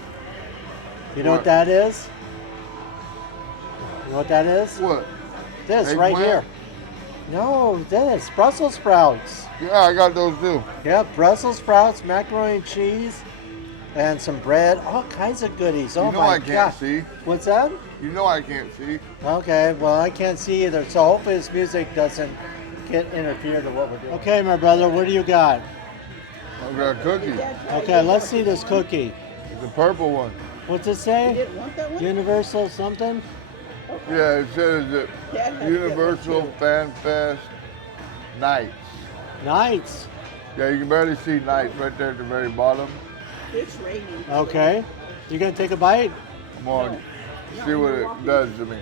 You know what that is? You know what that is? What? This Eggplant? right here. No, this. Brussels sprouts. Yeah, I got those too. Yep, Brussels sprouts, macaroni and cheese, and some bread. All kinds of goodies. Oh You know my I can't God. see. What's that? You know I can't see. Okay, well, I can't see either, so hopefully this music doesn't get interfered with what we're doing. Okay, my brother, what do you got? I got a cookie. Okay, let's see this cookie. The purple one. What's it say? Universal something? Yeah, it says that Universal Fan Fest Nights. Nights. Yeah, you can barely see nights right there at the very bottom. It's raining. Okay. You gonna take a bite? Come on, see what it does to me.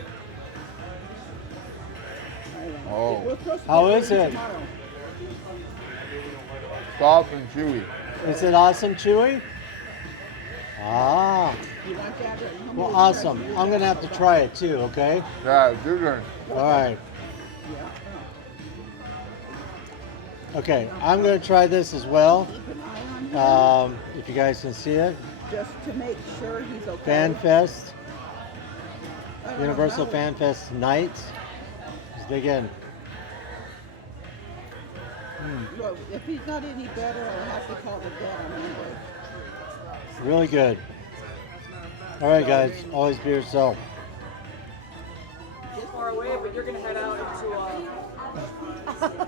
Oh, How is it? soft and chewy. Is it awesome, chewy? Ah. Well, awesome. I'm gonna have to try it too, okay? Yeah, it's your turn. All right. Okay, I'm gonna try this as well. If you guys can see it. Just to make sure he's okay. Fan Fest. Universal Fan Fest nights. Let's dig in. Look, if he's not any better, I'll have to call the vet on Monday. Really good. All right, guys. Always be yourself. It's far away, but you're gonna head out into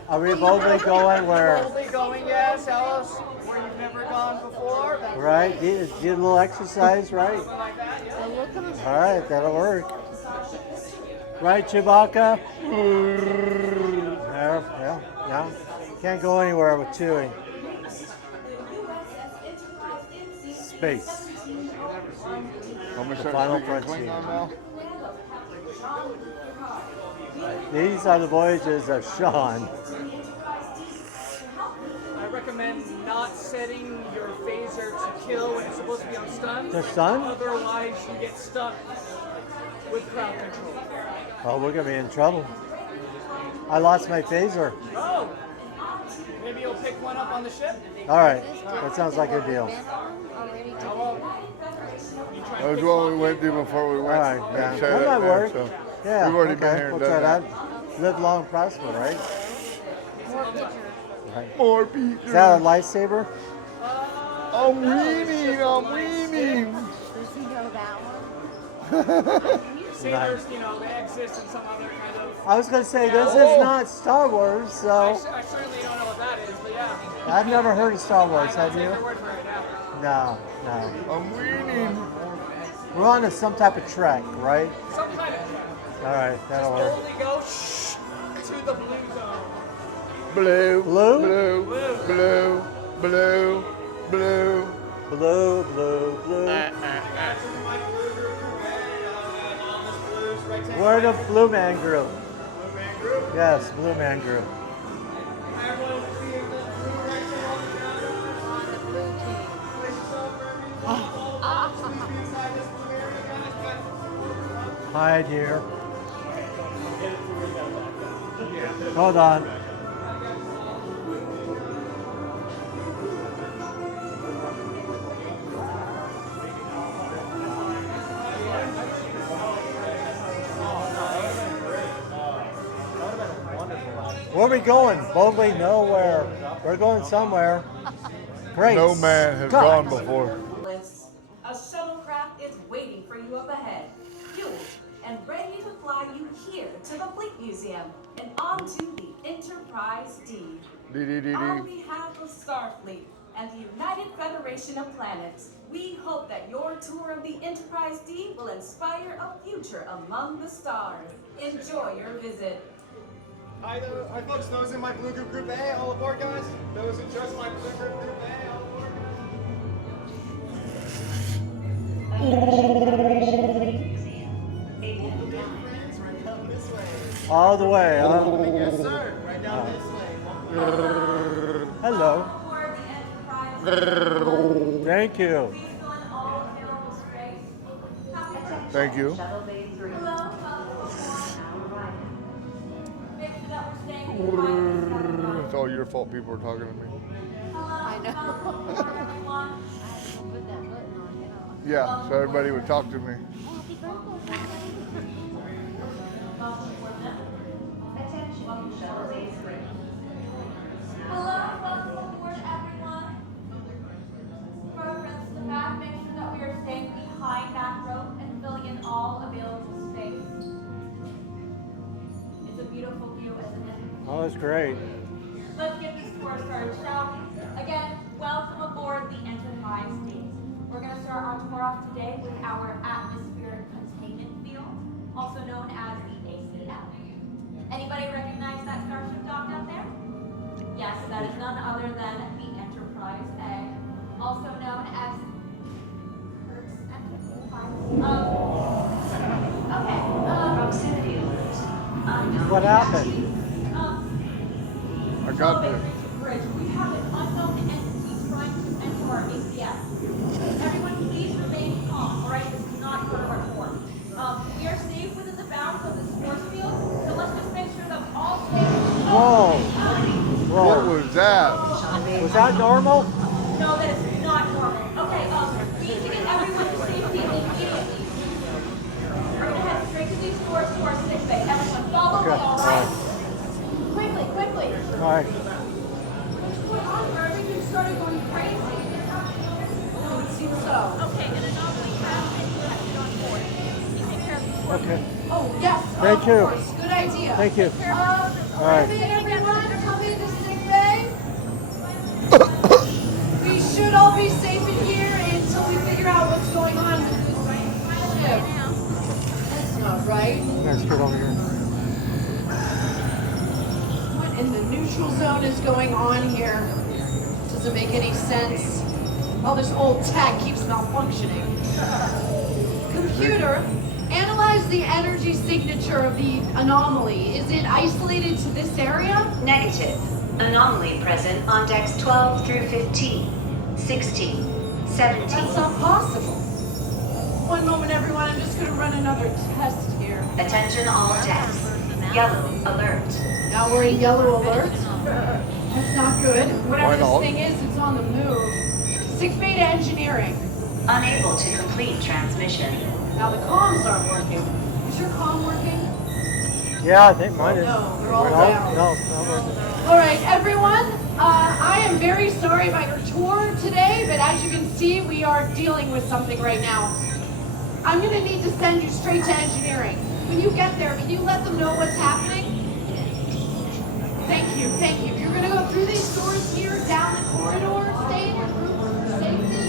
Are we boldly going where? boldly going, yes. Tell us where you've never gone before. Right? Do a little exercise, right? All right, that'll work. Right, Chewbacca? Yeah. Can't go anywhere with chewing. Space. The final frontier. These are the voyages of Sean. I recommend not setting your phaser to kill when it's supposed to be on stun. To stun? Otherwise, you get stuck with crowd control. Oh, we're gonna be in trouble. I lost my phaser. Oh! Maybe you'll pick one up on the ship? All right, that sounds like a deal. That was what we went through before we went. All right, yeah. and That set might up there, work. so Yeah, we've already okay, been here we'll and try done that. Live long and prosper, right? Right. More pictures. Is that a lightsaber? I'm weaning. Does he know that one? Sabers, they exist in some other kind of... I was going to say, this is not Star Wars, so... I certainly don't know what that is, but yeah. I've never heard of Star Wars, have you? Take your word for it now. No. I'm weaning. We're on some type of trek, right? Some kind of trek. All right, that'll Just work. boldly go to the blue zone. Blue. Blue? Blue. We're the Blue Man Group. Yes, Blue Man Group. Hi, dear. Hold on. Where are we going? Boldly nowhere. We're going somewhere. Great. No man has Scott. gone before. A shuttlecraft is waiting for you up ahead, fueled and ready to fly you here to the Fleet Museum and onto the Enterprise D. On behalf of Starfleet and the United Federation of Planets, we hope that your tour of the Enterprise D will inspire a future among the stars. Enjoy your visit. Hi folks, those in my Blue Group Group A, all aboard guys. Those who trust my Blue Group Group A, all aboard All the way, huh? Yes sir, right down this way. Hello. Thank you. Thank you. It's all your fault people are talking to me. I know. Yeah, so everybody would talk to me. Hello, welcome aboard everyone. For our friends in the back, make sure that we are staying behind that rope and filling in all available space. It's a beautiful view, isn't it? Oh, that's great. Let's get this tour started, shall we? Again, welcome aboard the Enterprise D. We're going to start our tour off today with our atmospheric containment field, also known as the ACF. Anybody recognize that starship dock out there? Yes, that is none other than the Enterprise A, also known as Kirk's Enterprise. Proximity alert. What happened? I got this. Bridge. We have an unknown entity trying to enter our ACF. Everyone, please remain calm. All right, this is not part of our tour. We are safe within the bounds of this force field, so let's just make sure that all stay. Whoa. What was that? Was that normal? No, that is not normal. Okay, we need to get everyone to safety immediately. We're gonna head straight to these doors to our sick bay. Everyone, follow me, all right? Quickly. All right. What's going on? Where everything started going crazy? No, it seems so. Okay, an anomaly has been detected on board. You take care of these doors. Okay. Oh, yes. Thank you. Of course. Good idea. Thank you. All right. Everyone, come into sick bay. We should all be safe in here until we figure out what's going on with this ship. That's not right. Let's get over here. What in the neutral zone is going on here? Doesn't make any sense. All this old tech keeps malfunctioning. Computer, analyze the energy signature of the anomaly. Is it isolated to this area? Negative. Anomaly present on decks 12 through 15, 16, 17. That's not possible. One moment, everyone. I'm just going to run another test here. Attention all decks. Yellow alert. Now we're in yellow alert. That's not good. Whatever this thing is, it's on the move. Sick beta engineering. Unable to complete transmission. Now the comms aren't working. Is your comm working? Yeah, I think mine is. No, they're all down. No, not working. All right, everyone. I am very sorry about your tour today, but as you can see, we are dealing with something right now. I'm going to need to send you straight to engineering. When you get there, can you let them know what's happening? Thank you, thank you. You're going to go through these doors here, down the corridor, stay in your group for safety.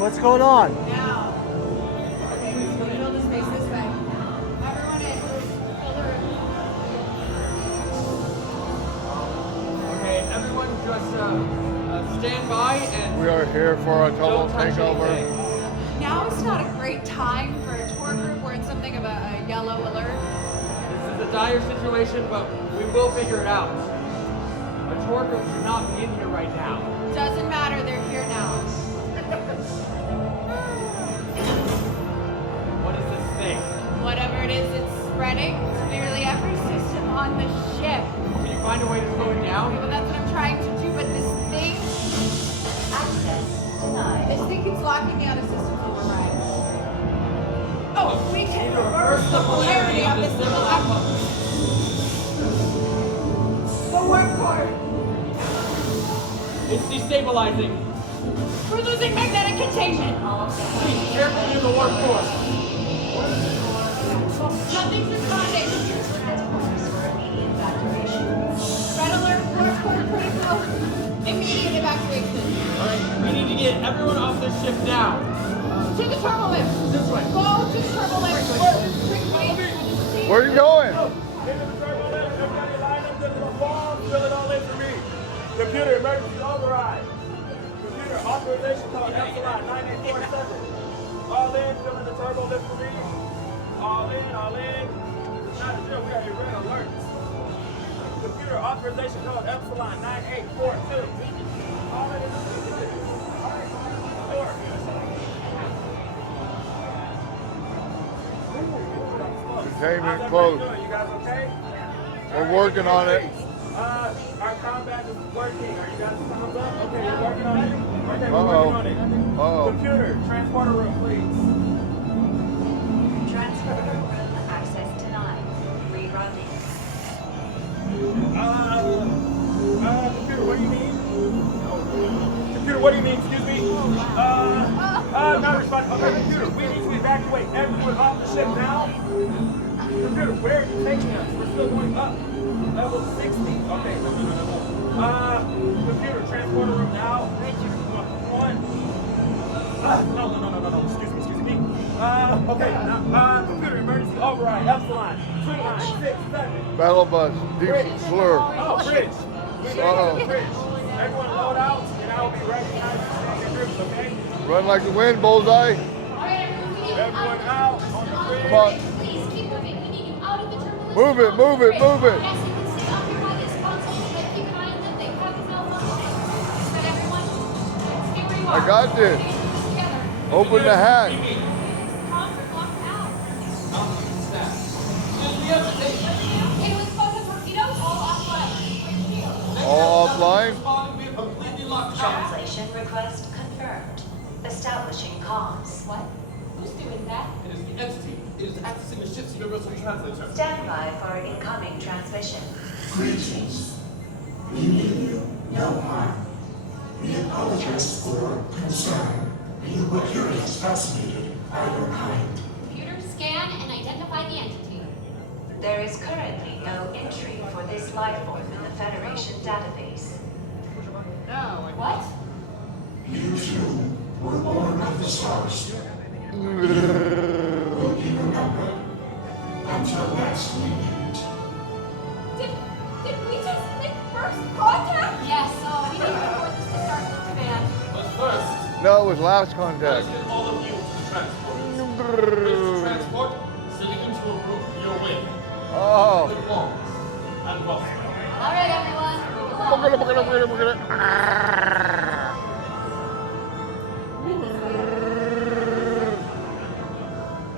What's going on? Now. Okay, so fill the space this way. Everyone in. Okay, everyone just stand by and We are here for a total don't touch takeover. anything. Now is not a great time for a tour group. We're in something of a yellow alert. This is a dire situation, but we will figure it out. A tour group should not be in here right now. Doesn't matter, they're here now. What is this thing? Whatever it is, it's spreading to nearly every system on the ship. Can you find a way to slow it down? Well, that's what I'm trying to do, but this thing... Access denied. This thing keeps locking me out of systems override. reverse the polarity of this little apple. The work core. It's destabilizing. We're losing magnetic containment. Please, careful near the warp core. Nothing's responding. Red alert, warp core critical. Immediate evacuation. Alright, we need to get everyone off this ship now. To the turbo lift. This way. Go to the turbo lift. Quickly. Where are you going? Into the turbo lift. Everybody line up to the wall. Fill it all in for me. Computer emergency override. Computer authorization code Epsilon 9847. All in. Fill in the turbo lift for me. All in. All in. It's not a drill. We got your red alert. Computer authorization code Epsilon 9842. All in. Containment closed. You guys okay? We're working on it. Our combat is working. Are you guys thumbs up? Okay, we're working on it. Okay, we're Uh-oh. working on it. Uh-oh. Computer, transporter room, please. Transporter room access denied. Rerouting. Computer, what do you mean? Computer, what do you mean? Excuse me? Not responding. Okay, computer, we need to evacuate everyone off the ship now. Computer, where are you taking us? We're still going up. Level 60. Okay, no. Computer, transporter room now. One. No. Excuse me. Okay, now, computer, emergency override. Epsilon 2967. Battle bus. Deep slur. Oh, bridge. Bridge. Everyone load out, and I'll be recognized in your groups, okay? Run like the wind, bullseye. Everyone out on the bridge. Come on. Please keep moving. We need you out of the turbo lift. Move it. Yes, you can stay up here by this console, but keep an eye on them. They have the malfunction. Is that everyone? Stay where you are. I got this. Open the hatch. Comms are locked out. It was supposed to torpedoes all offline. All offline? Translation request confirmed. Establishing comms. What? Who's doing that? It is the entity. It is accessing the ship's universal translator. Stand by for incoming transmission. Greetings. We mean you no harm. We apologize for concern. We were curious, fascinated by your kind. Computer scan and identify the entity. There is currently no entry for this life form in the Federation database. No. What? You two were born of the stars. Will be remembered until next we meet. Did we just make first contact? Yes. We need to report this to Starfleet Command. But first, No, it was last contact. let's get all of you to the transport. Mr. Transport, sitting into a group near wing. Oh. Good walls. And well. All right, everyone.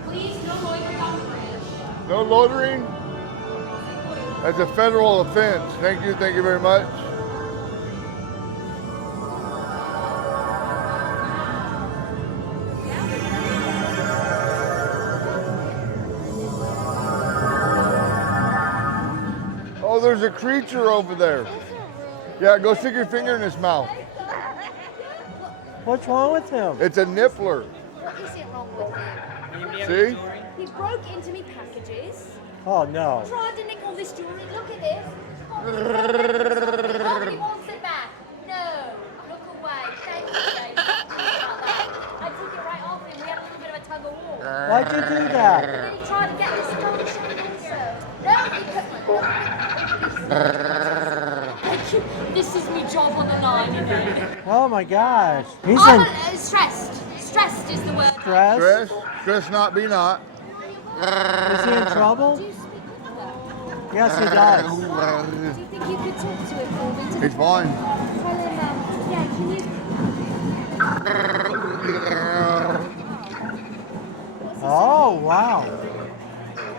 Please, no loitering on the bridge. No loitering? That's a federal offense. Thank you very much. Oh, there's a creature over there. Yeah, go stick your finger in his mouth. What's wrong with him? It's a niffler. What is it wrong with him? See? He broke into me packages. Oh no. Tried to nick all this jewelry. Look at this. Oh, he wants it back. No. Look away. Thank you, Dave. I took it right off him. We had a little bit of a tug of war. Why'd you do that? And then he tried to get this stolen shit also. No, he couldn't. This is my job on the line, you know. Oh my gosh. He's I'm in stressed. Stressed is the word. stress. Stress not be not. Is he in trouble? Yes, he does. Do you think you could talk to him for me? He's fine. Tell him, yeah, can you... Oh wow.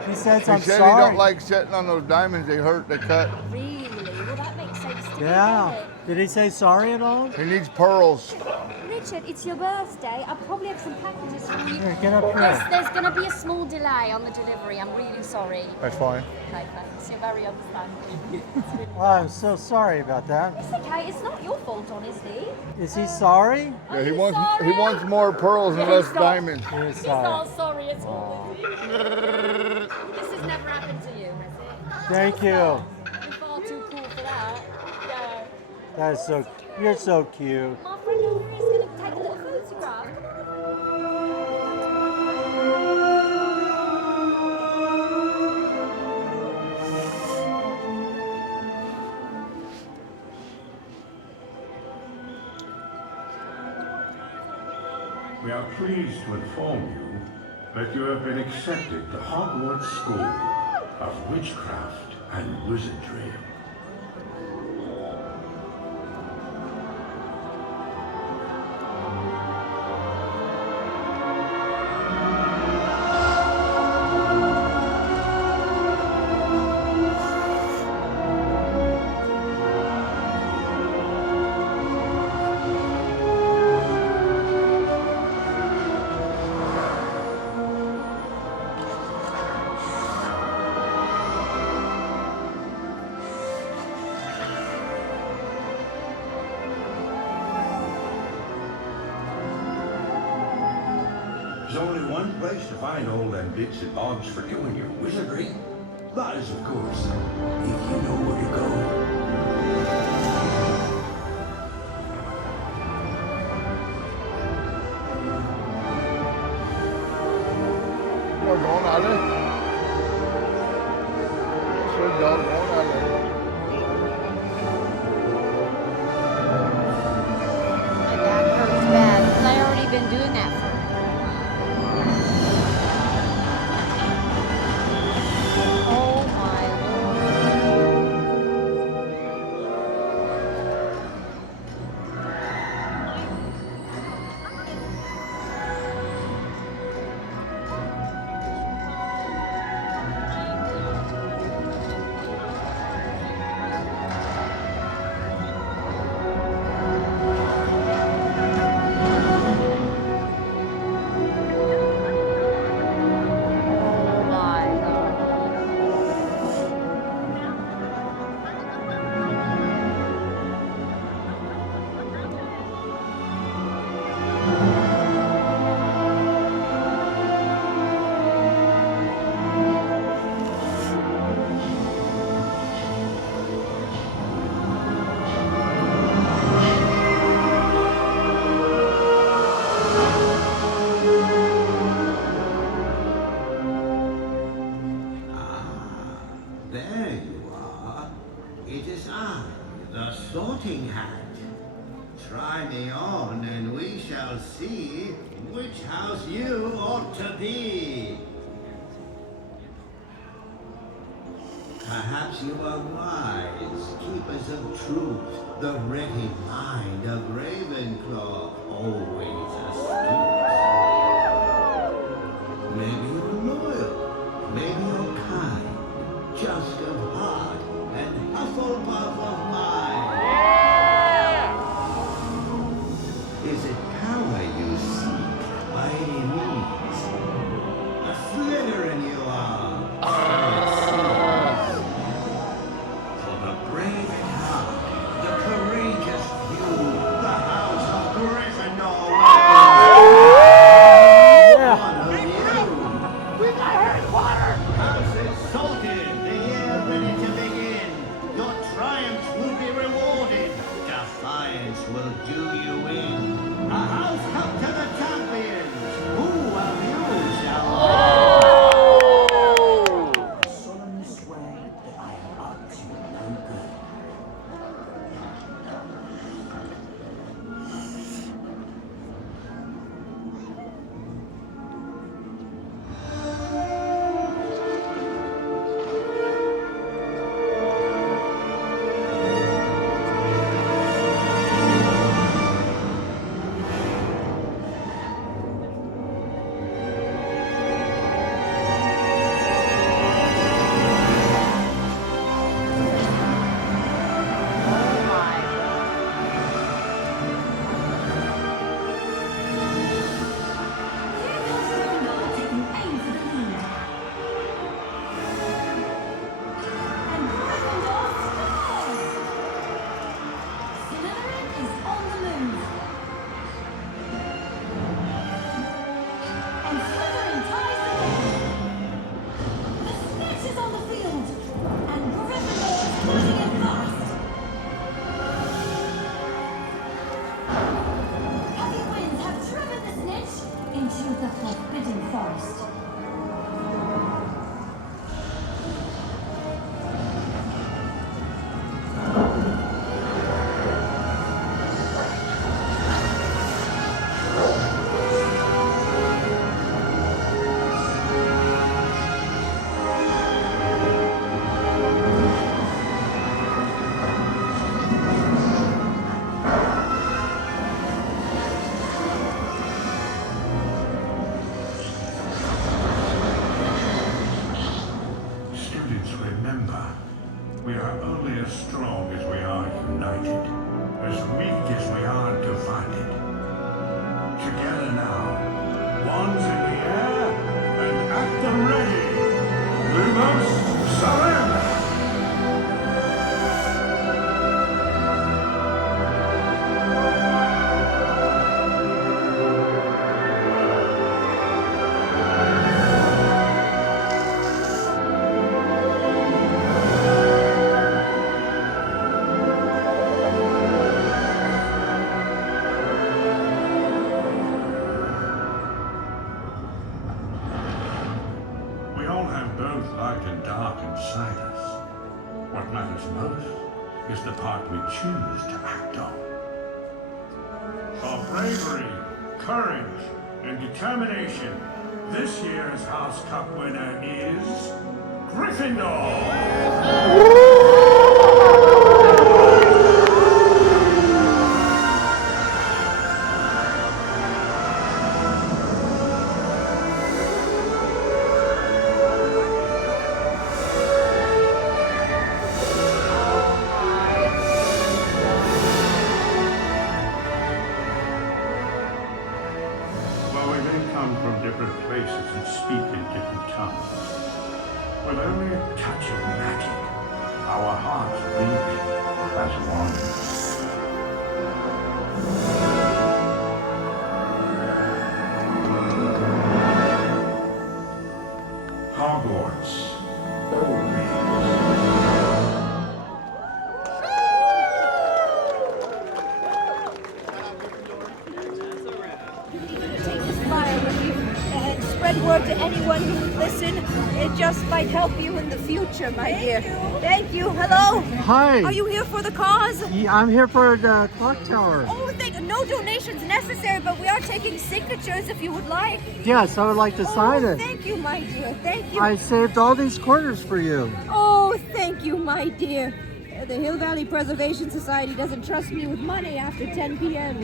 He says I'm He said sorry. he don't like sitting on those diamonds. They hurt. They cut. Really? Well, that makes sense to me. Yeah. Did he say sorry at all? He needs pearls. Nick, Richard, it's your birthday. I'll probably have some packages for you. Here, get up here. There's going to be a small delay on the delivery. I'm really sorry. That's fine. Okay, thanks. You're very understanding. Oh, I'm so sorry about that. It's okay. It's not your fault, honestly. Is he sorry? Yeah, he wants more pearls and less diamonds. He's Not sorry at all. This has never happened to you, has it? Thank you. You're far too cool for that. Yeah. That is so. You're so cute. My friend over here is going to take a little photograph. We are pleased to inform you that you have been accepted to Hogwarts School of Witchcraft and Wizardry. There's only one place to find all them bits and bobs for doing your wizardry. That is, of course, if you know where to go. We're going out there. So dog going out there. My back hurts bad. I've already been doing that for Oh my There you are. It is I, the Sorting Hat. Try me on and we shall see which house you ought to be. Perhaps you are wise, keepers of truth, the ready mind of Ravenclaw, always astute. Maybe you're loyal, maybe you're kind, just of heart and Hufflepuff of mind. Is it power you seek by any means? A Slytherin you are. For the brave at heart, the courageous few, the house of Gryffindor. One of you. We got Harry Potter! House is salted, the air ready to begin. Your triumph only as strong as we are united, as weak as we are divided. Together now, wands in the air and at the ready. Lumos surrender! We all have both light and dark inside us. What matters most is the part we choose to act on. For bravery, courage, and determination, this year's House Cup winner is Gryffindor! While we may come from different places and speak in different tongues, with only a touch of magic, our hearts beat as one. Hogwarts. Take this flyer with you and spread word to anyone who would listen. It just might help you in the future, my dear. Thank you. Hello. Hi. Are you here for the cause? Yeah, I'm here for the clock tower. Oh, no donations necessary, but we are taking signatures if you would like. Yes, I would like to sign it. Thank you, my dear. Thank you. I saved all these quarters for you. Oh, thank you, my dear. The Hill Valley Preservation Society doesn't trust me with money after 10 p.m.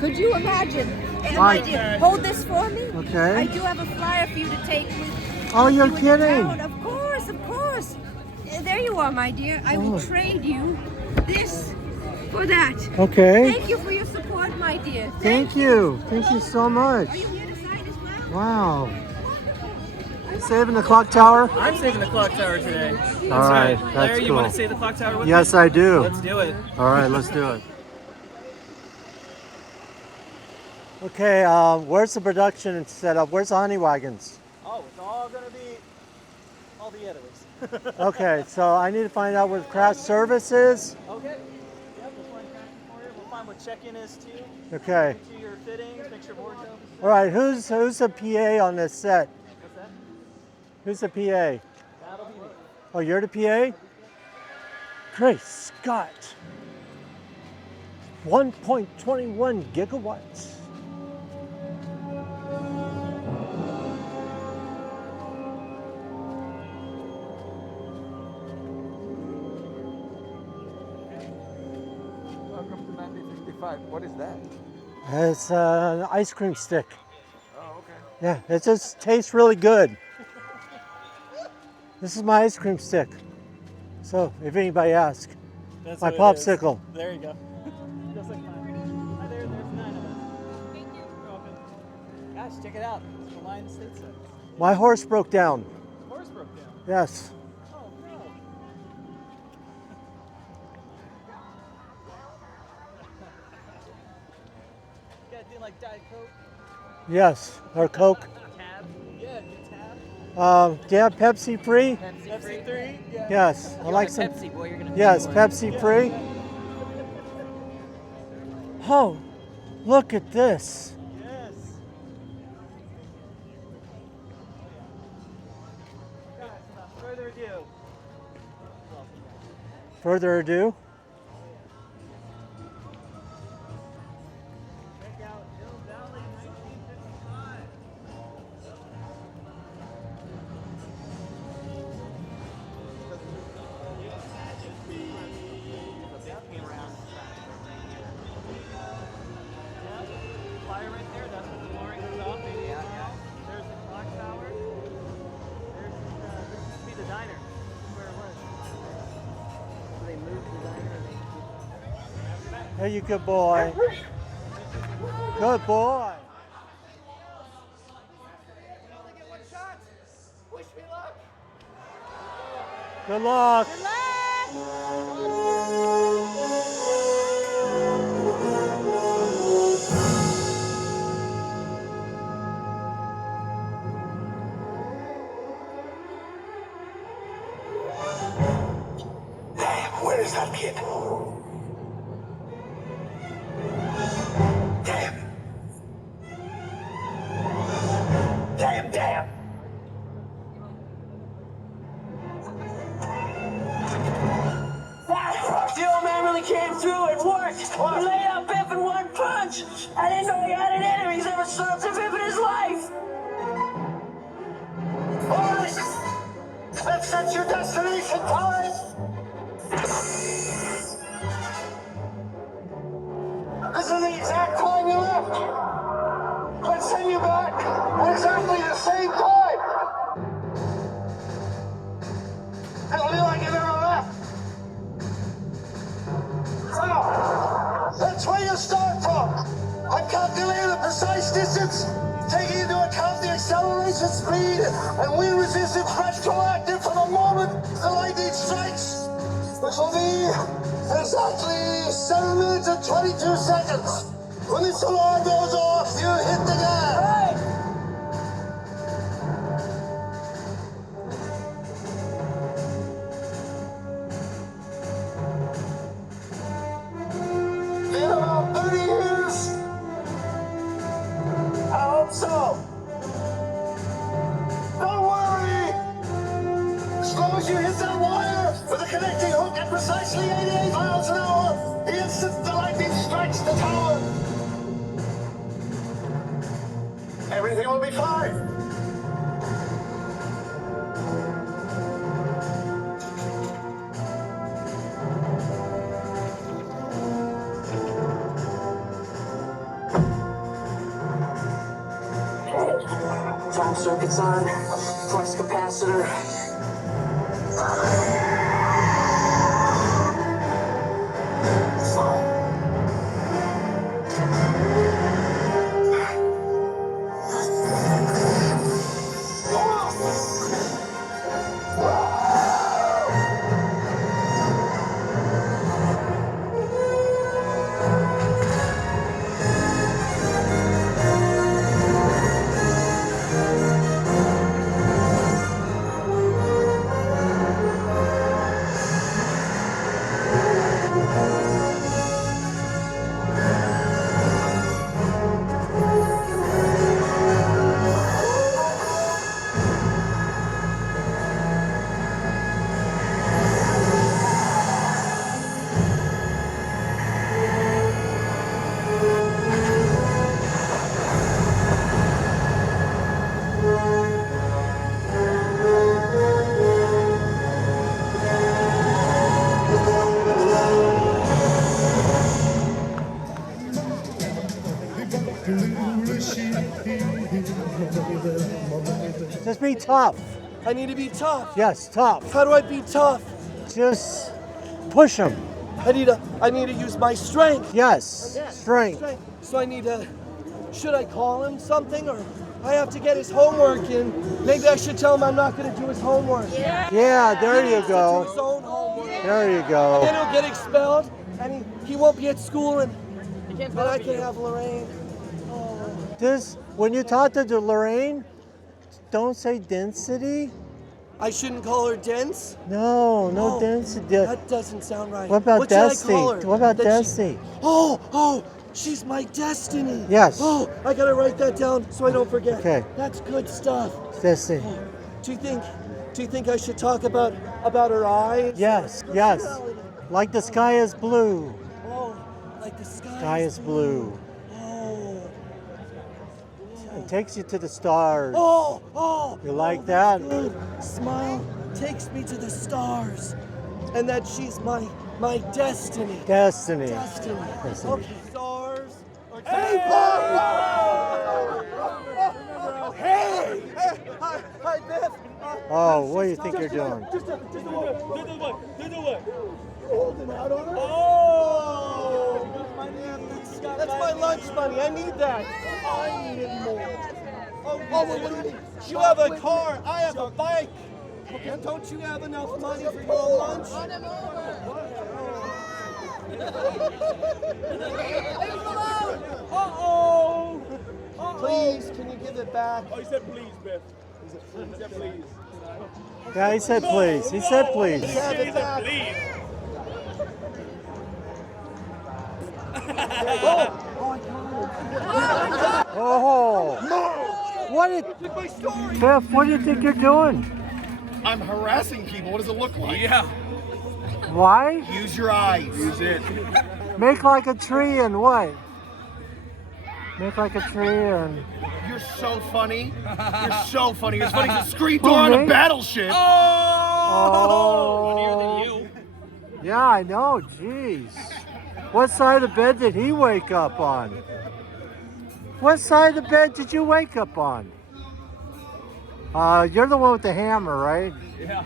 Could you imagine? My dear, hold this for me. Okay. I do have a flyer for you to take with Oh, you're you in the kidding. town. Of course, of course. There you are, my dear. I will trade you this for that. Okay. Thank you for your support, my dear. Thank you. Thank you so much. Are you here to sign as well? Wow. Saving the clock tower? I'm saving the clock tower today. All right, Larry, that's you cool. want to save the clock tower with me? Yes, I do. Let's do it. All right, let's do it. Okay, where's the production setup? Where's the honey wagons? Oh, it's all going to be all the editors. Okay, so I need to find out where craft service is. Okay. Yep, we'll find crafting for you. We'll find what check-in is too. Okay. Make sure your fittings, make sure wardrobe is All right, who's the PA on this set? What's that? Who's the PA? That'll be me. Oh, you're the PA? Great Scott. 1.21 gigawatts. Welcome to 1955. What is that? It's an ice cream stick. Oh, okay. Yeah, it just tastes really good. This is my ice cream stick. So, if anybody asks, That's my what it is. popsicle. There you go. Just like mine. Hi there, there's 9 of us. Thank you. You're welcome. Gosh, check it out. It's the Lion stateside. My horse broke down. The horse broke down. Yes. Oh, no. You got a thing like Diet Coke? Yes. Or Coke. Tab? Yeah, new tab. Do you have Pepsi free? Pepsi 3? Yeah. Yes. I You like want a some. Pepsi, boy, you're gonna Yes, pay for it. Pepsi free. Oh, look at this. Yes. Without further ado. Further ado. Check out Hill Valley 1955. Flyer right there, that's what the mooring goes off. There's the clock tower. This used to be the diner. This is where it was. There you good boy. Good boy. Wish me luck. Good luck. Where is that kid? Damn. Damn. The old man really came through. It worked. He laid out Biff in one punch. I didn't know he had an enemy. He's never stood up to Biff in his life. Boys, let's set your destination time. This is the exact time you left. Let's send you back at exactly the same time. It'll be like you never left. So, that's where you start from. I've calculated the precise distance, taking into account the acceleration speed and wind resistance retroactive from the moment the lightning strikes, which will be exactly 7 minutes and 22 seconds. When this alarm goes off, you hit the gas. In about 30 years, I hope so. Don't worry. As long as you hit that wire with a connecting hook at precisely 88 miles an hour, the instant the lightning strikes the tower, everything will be fine. Time circuits on. Flux capacitor. Just be tough. I need to be tough. Yes, tough. How do I be tough? Just push him. I need to use my strength. Yes, strength. So I need to. Should I call him something, or I have to get his homework in? Maybe I should tell him I'm not going to do his homework. Yeah, there you go. Do his own homework. There you go. And then he'll get expelled, and he won't be at school, and then I can have Lorraine. This, when you talk to Lorraine, don't say density. I shouldn't call her dense? No, no density. That doesn't sound right. What about Destiny? Destiny? What about Destiny? Oh, she's my destiny. Yes. Oh, I gotta write that down so I don't forget. Okay. That's good stuff. Destiny. Do you think I should talk about her eyes? Yes, yes. Like the sky is blue. Oh, like the sky. Sky is blue. Oh. It takes you to the stars. Oh. You like that? Good. Smile takes me to the stars, and that she's my destiny. Destiny. Destiny. Okay. Stars. Hey! Hey! Hi, Biff. Oh, what do you think you're doing? Just the one. Holding out on her. Oh! gas money. I need that. I need it more. Oh, well, what do you mean? You have a car. I have a bike. And don't you have enough money for your lunch? Run him over. Uh-oh. Please, can you give it back? Oh, he said please, Biff. He said please. Yeah, he said please. He said please. Have it back. Oh, what did Biff? What do you think you're doing? I'm harassing people. What does it look like? Yeah. Why? Use your eyes. Use it. Make like a tree and what? Make like a tree and. You're so funny. You're so funny. You're as funny as a screen Who, door on a me? battleship. Oh. Funnier than you. Yeah, I know. Jeez. What side of the bed did he wake up on? What side of the bed did you wake up on? You're the one with the hammer, right? Yeah.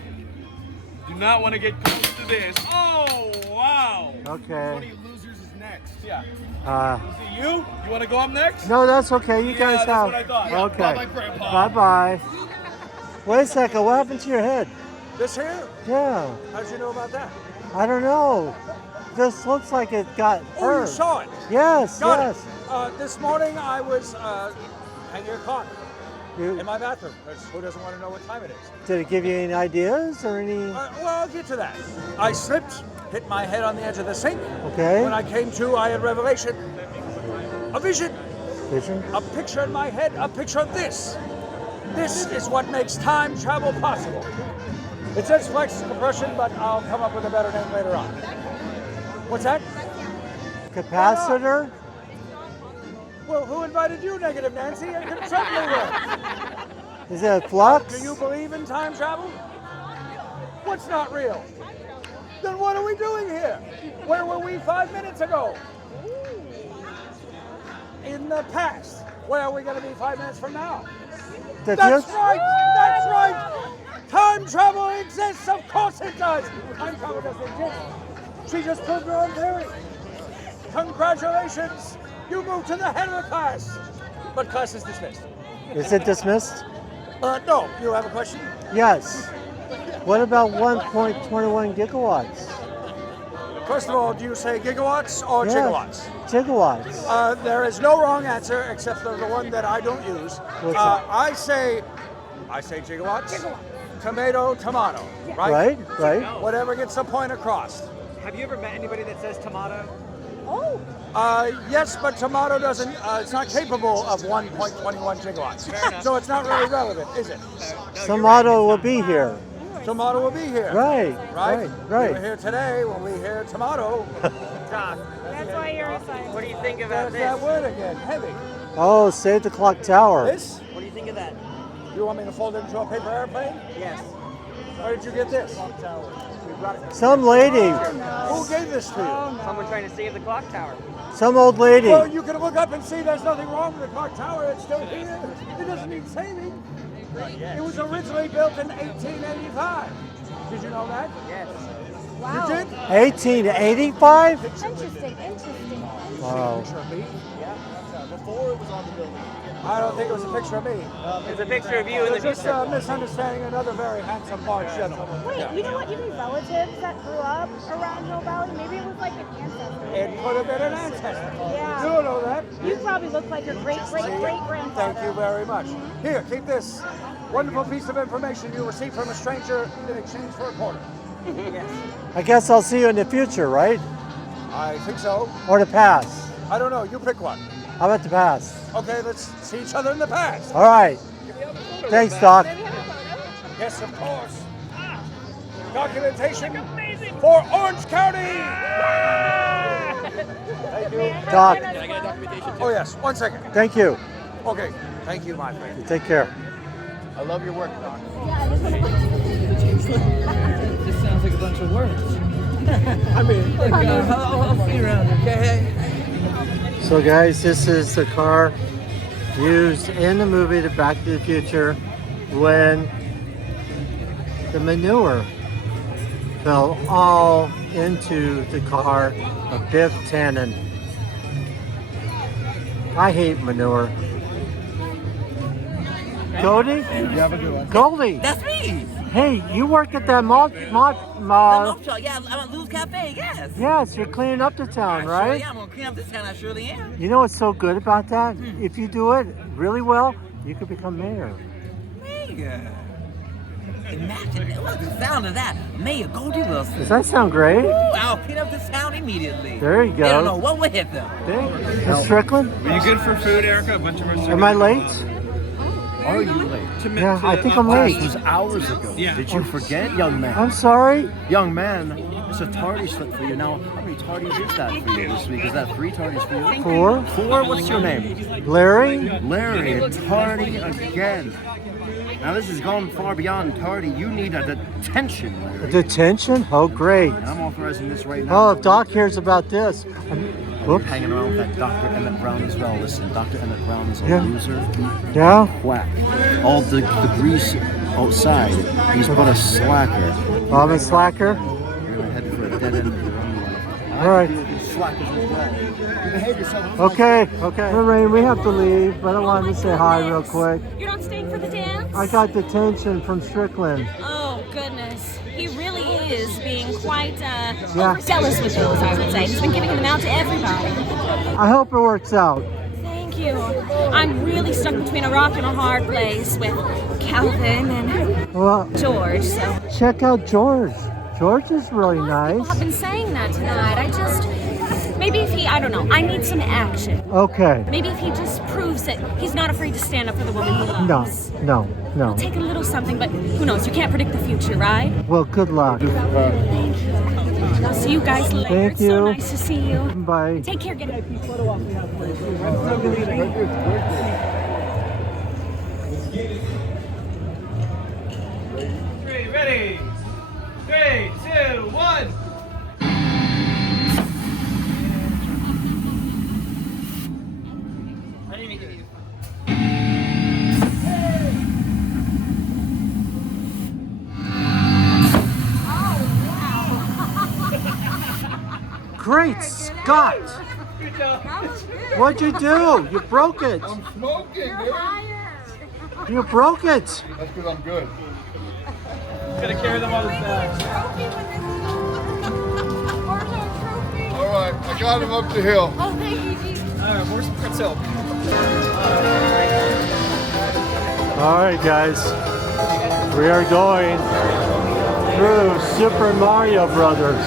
Do not want to get close to this. Oh, wow. Okay. Losers is next. Yeah. Uh, Is it you? You want to go up next? no, that's okay. You Yeah, guys that's have. what I thought. Yeah, Okay. bye-bye, Grandpa. Bye-bye. Wait a second. What happened to your head? This here? Yeah. How'd you know about that? I don't know. This looks like it got Oh, hurt. you saw it? Yes. Got yes. it. This morning I was hanging a clock You- in my bathroom. 'Cause who doesn't want to know what time it is? Did it give you any ideas or any? Well, I'll get to that. I slipped, hit my head on the edge of the sink. Okay. When I came to, I had revelation. A vision. Vision? A picture in my head. A picture of this. This is what makes time travel possible. It says flex compression, but I'll come up with a better name later on. What's that? Capacitor? Well, who invited you, Negative Nancy? You could have said me there. Is it flux? Do you believe in time travel? What's not real? Then what are we doing here? Where were we 5 minutes ago? In the past. Where are we going to be 5 minutes from now? Did That's you- right! That's right! Time travel exists! Of course it does! Time travel doesn't exist. She just proved her own theory. Congratulations! You moved to the head of the class. But class is dismissed. Is it dismissed? No. You have a question? Yes. What about 1.21 gigawatts? First of all, do you say gigawatts or Yeah, gigawatts? Gigawatts. There is no wrong answer except for the one that I don't use. What's that? I say gigawatts. Tomato, tomato. Right? Right. Whatever gets the point across. Have you ever met anybody that says tomato? Oh. Yes, but tomato doesn't. It's not capable of 1.21 gigawatts. So it's not really relevant, is it? Tomato will be here. Tomato will be here. Right. Right. Right. We're here today. We'll be here tomorrow. Doc, that's why you're a scientist. What do you think about There's this? that word again. Heavy. Oh, save the clock tower. This? What do you think of that? You want me to fold it into a paper airplane? Yes. Where did you get this? Some lady. Who gave this to you? Someone trying to save the clock tower. Some old lady. Well, you can look up and see there's nothing wrong with the clock tower. It's still here. It doesn't need saving. It was originally built in 1885. Did you know that? Yes. You did? 1885? Interesting. Wow. Before it was on the building. I don't think it was a picture of me. It's a picture of you in the It's just future. misunderstanding another very handsome large gentleman. Wait, Yeah. you know what? Even relatives that grew up around Hill Valley, maybe it was like an ancestor. It could have been an ancestor. Yeah. You don't know that. You probably look like your great-great-great-grandfather. Thank you very much. Here, keep this wonderful piece of information you received from a stranger in exchange for a quarter. Yes. I guess I'll see you in the future, right? I think so. Or the past. I don't know. You pick one. How about the past? Okay, let's see each other in the past. All right. Thanks, Doc. Yes, of course. Documentation for Orange County. Thank you. Doc. Can I get a documentation too? Oh, yes. 1 second. Thank you. Okay. Thank you, my friend. Take care. I love your work, Doc. This sounds like a bunch of words. I mean, I'll see you around, okay? So guys, this is the car used in the movie The Back to the Future when the manure fell all into the car of Biff Tannen. I hate manure. Goldie? You have a good one. Goldie! That's me. Hey, you work at that The milk truck, yeah, I'm at Lou's Cafe, yes. Yes, you're cleaning up the town, I right? surely am. I'm gonna clean up this town, I surely am. You know what's so good about that? If you do it really well, you could become mayor. Mayor. Imagine, look, the sound of that. Mayor Goldie Wilson. Does that sound great? Ooh, I'll clean up this town immediately. There you go. They don't know what will hit them. Miss Strickland? Are you good for food, Erica? A bunch of us are Am I late? Are you late? Yeah, I think I'm late. This was hours ago. Yeah. Did you forget, young man? I'm sorry. Young man, it's a tardy slip for you. Now, how many tardies is that for you this week? Is that 3 tardies for you? 4. 4? What's your name? Larry? Larry, tardy again. Now, this has gone far beyond tardy. You need a detention, Larry. A detention? Oh, great. And I'm authorizing this right now. Oh, if Doc hears about this. You're hanging around with that Dr. Emmett Brown as well. Listen, Dr. Emmett Brown is a loser. Yeah? Quack. All the grease outside. He's but a slacker. I'm a slacker? You're going to head for a dead end of your own life. All right. Slackers as well. You behave yourself. Okay. Lorraine, we have to leave, but I wanted to say hi real quick. You're not staying for the dance? I got detention from Strickland. Oh, goodness. He really is being quite Yeah. overzealous with those, I would say. He's been giving them out to everybody. I hope it works out. Thank you. I'm really stuck between a rock and a hard place with Calvin and Well, George, so. check out George. George is really nice. I've been saying that tonight. Maybe if he, I don't know, I need some action. Okay. Maybe if he just proves that he's not afraid to stand up for the woman he loves. No. I'll take a little something, but who knows? You can't predict the future, right? Well, good luck. Thank you. I'll see you guys later. Thank It's so you. nice to see you. Bye. Take care. Get Ready? 3, 2, 1. Great Scott! What'd you do? You broke it. I'm smoking, dude. You broke it. That's because I'm good. Gotta carry them on his back. All right, I got him up the hill. Oh, thank you, Jesus. All right, where's Prince Hill? All right, guys. We are going through Super Mario Brothers.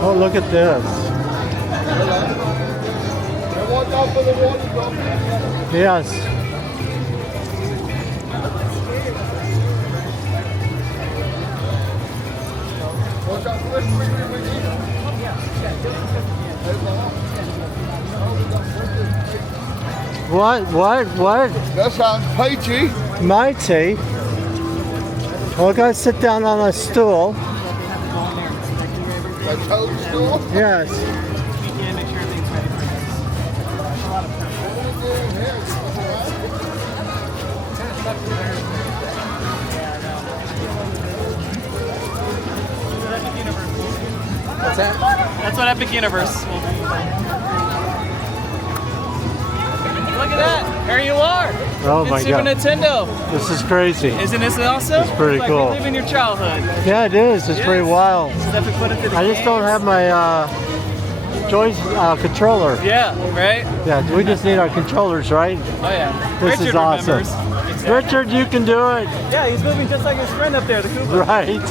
Oh, look at this. Yes. What? That sounds peachy. Mighty. Well, I gotta sit down on a stool. A toadstool? Yes. What's that? That's what Epic Universe will be. Look at that! There you are! Oh It's my Super God. Nintendo! This is crazy. Isn't this awesome? It's pretty like cool. Reliving your childhood. Yeah, it is. It's pretty wild. So Epic put it to the I just don't have my Joy's controller. Yeah, right? Yeah, we just need our controllers, right? Oh yeah. This Richard is awesome. remembers. Exactly. Richard, you can do it. Yeah, he's moving just like his friend up there, the Koopa. Right.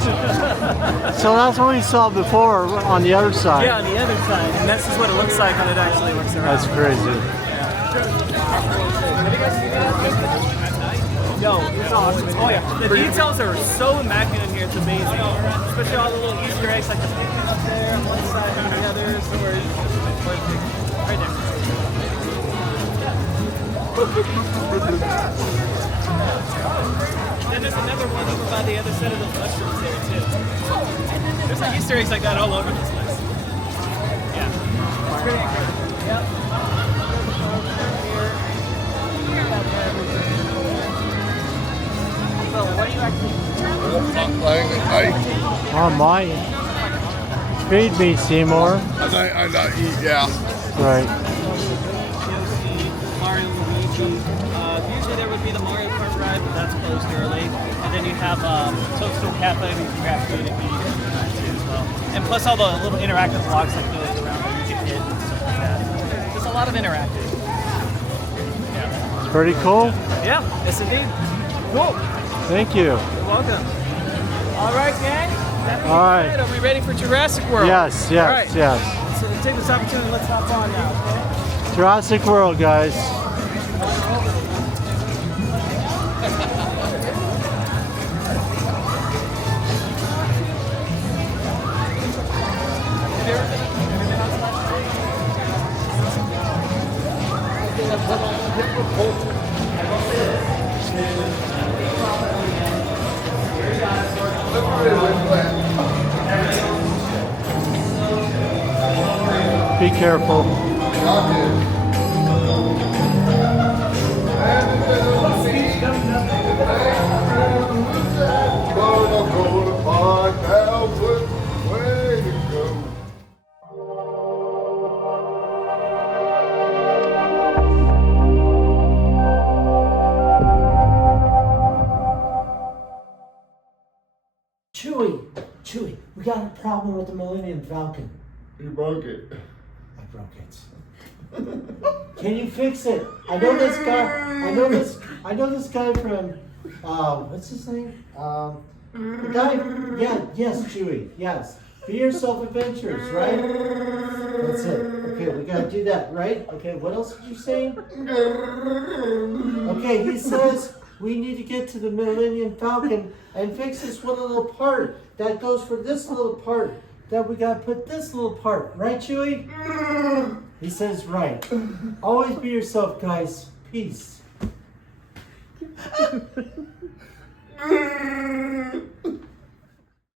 So that's what we saw before on the other side. Yeah, on the other side. And this is what it looks like when it actually works around. That's crazy. Yo, it's awesome. Oh yeah. The details are so immaculate here, it's amazing. Especially all the little Easter eggs like the pictures up there on one side and the other. So right there. Then there's another one over by the other side of the mushrooms there too. there's like Easter eggs like that all over this place. Yeah. It's pretty incredible. Yep. So what do you actually Oh my. Feed me, Seymour. I not eat, yeah. Right. Mario Luigi. Usually there would be the Mario Kart ride, but that's closed early. And then you have Toadstool Cafe where you can grab food and eat too as well. And plus all the little interactive blocks like those around where you can hit and stuff like that. Just a lot of interactive. Yeah. It's pretty cool. Yeah, yes indeed. Cool. Thank you. You're welcome. All right, gang. All right. Are we ready for Jurassic World? Yes, yes, all right. yes. So take this opportunity and let's hop on now, okay? Jurassic World, guys. Be careful. Chewie, we got a problem with the Millennium Falcon. You broke it. I broke it. Can you fix it? I know this guy from what's his name? The guy, yes, Chewie, yes. Be Yourself Adventures, right? That's it. Okay, we gotta do that, right? Okay, what else did you say? Okay, he says we need to get to the Millennium Falcon and fix this one little part that goes for this little part. That we gotta put this little part, right, Chewie? He says right. Always be yourself, guys. Peace.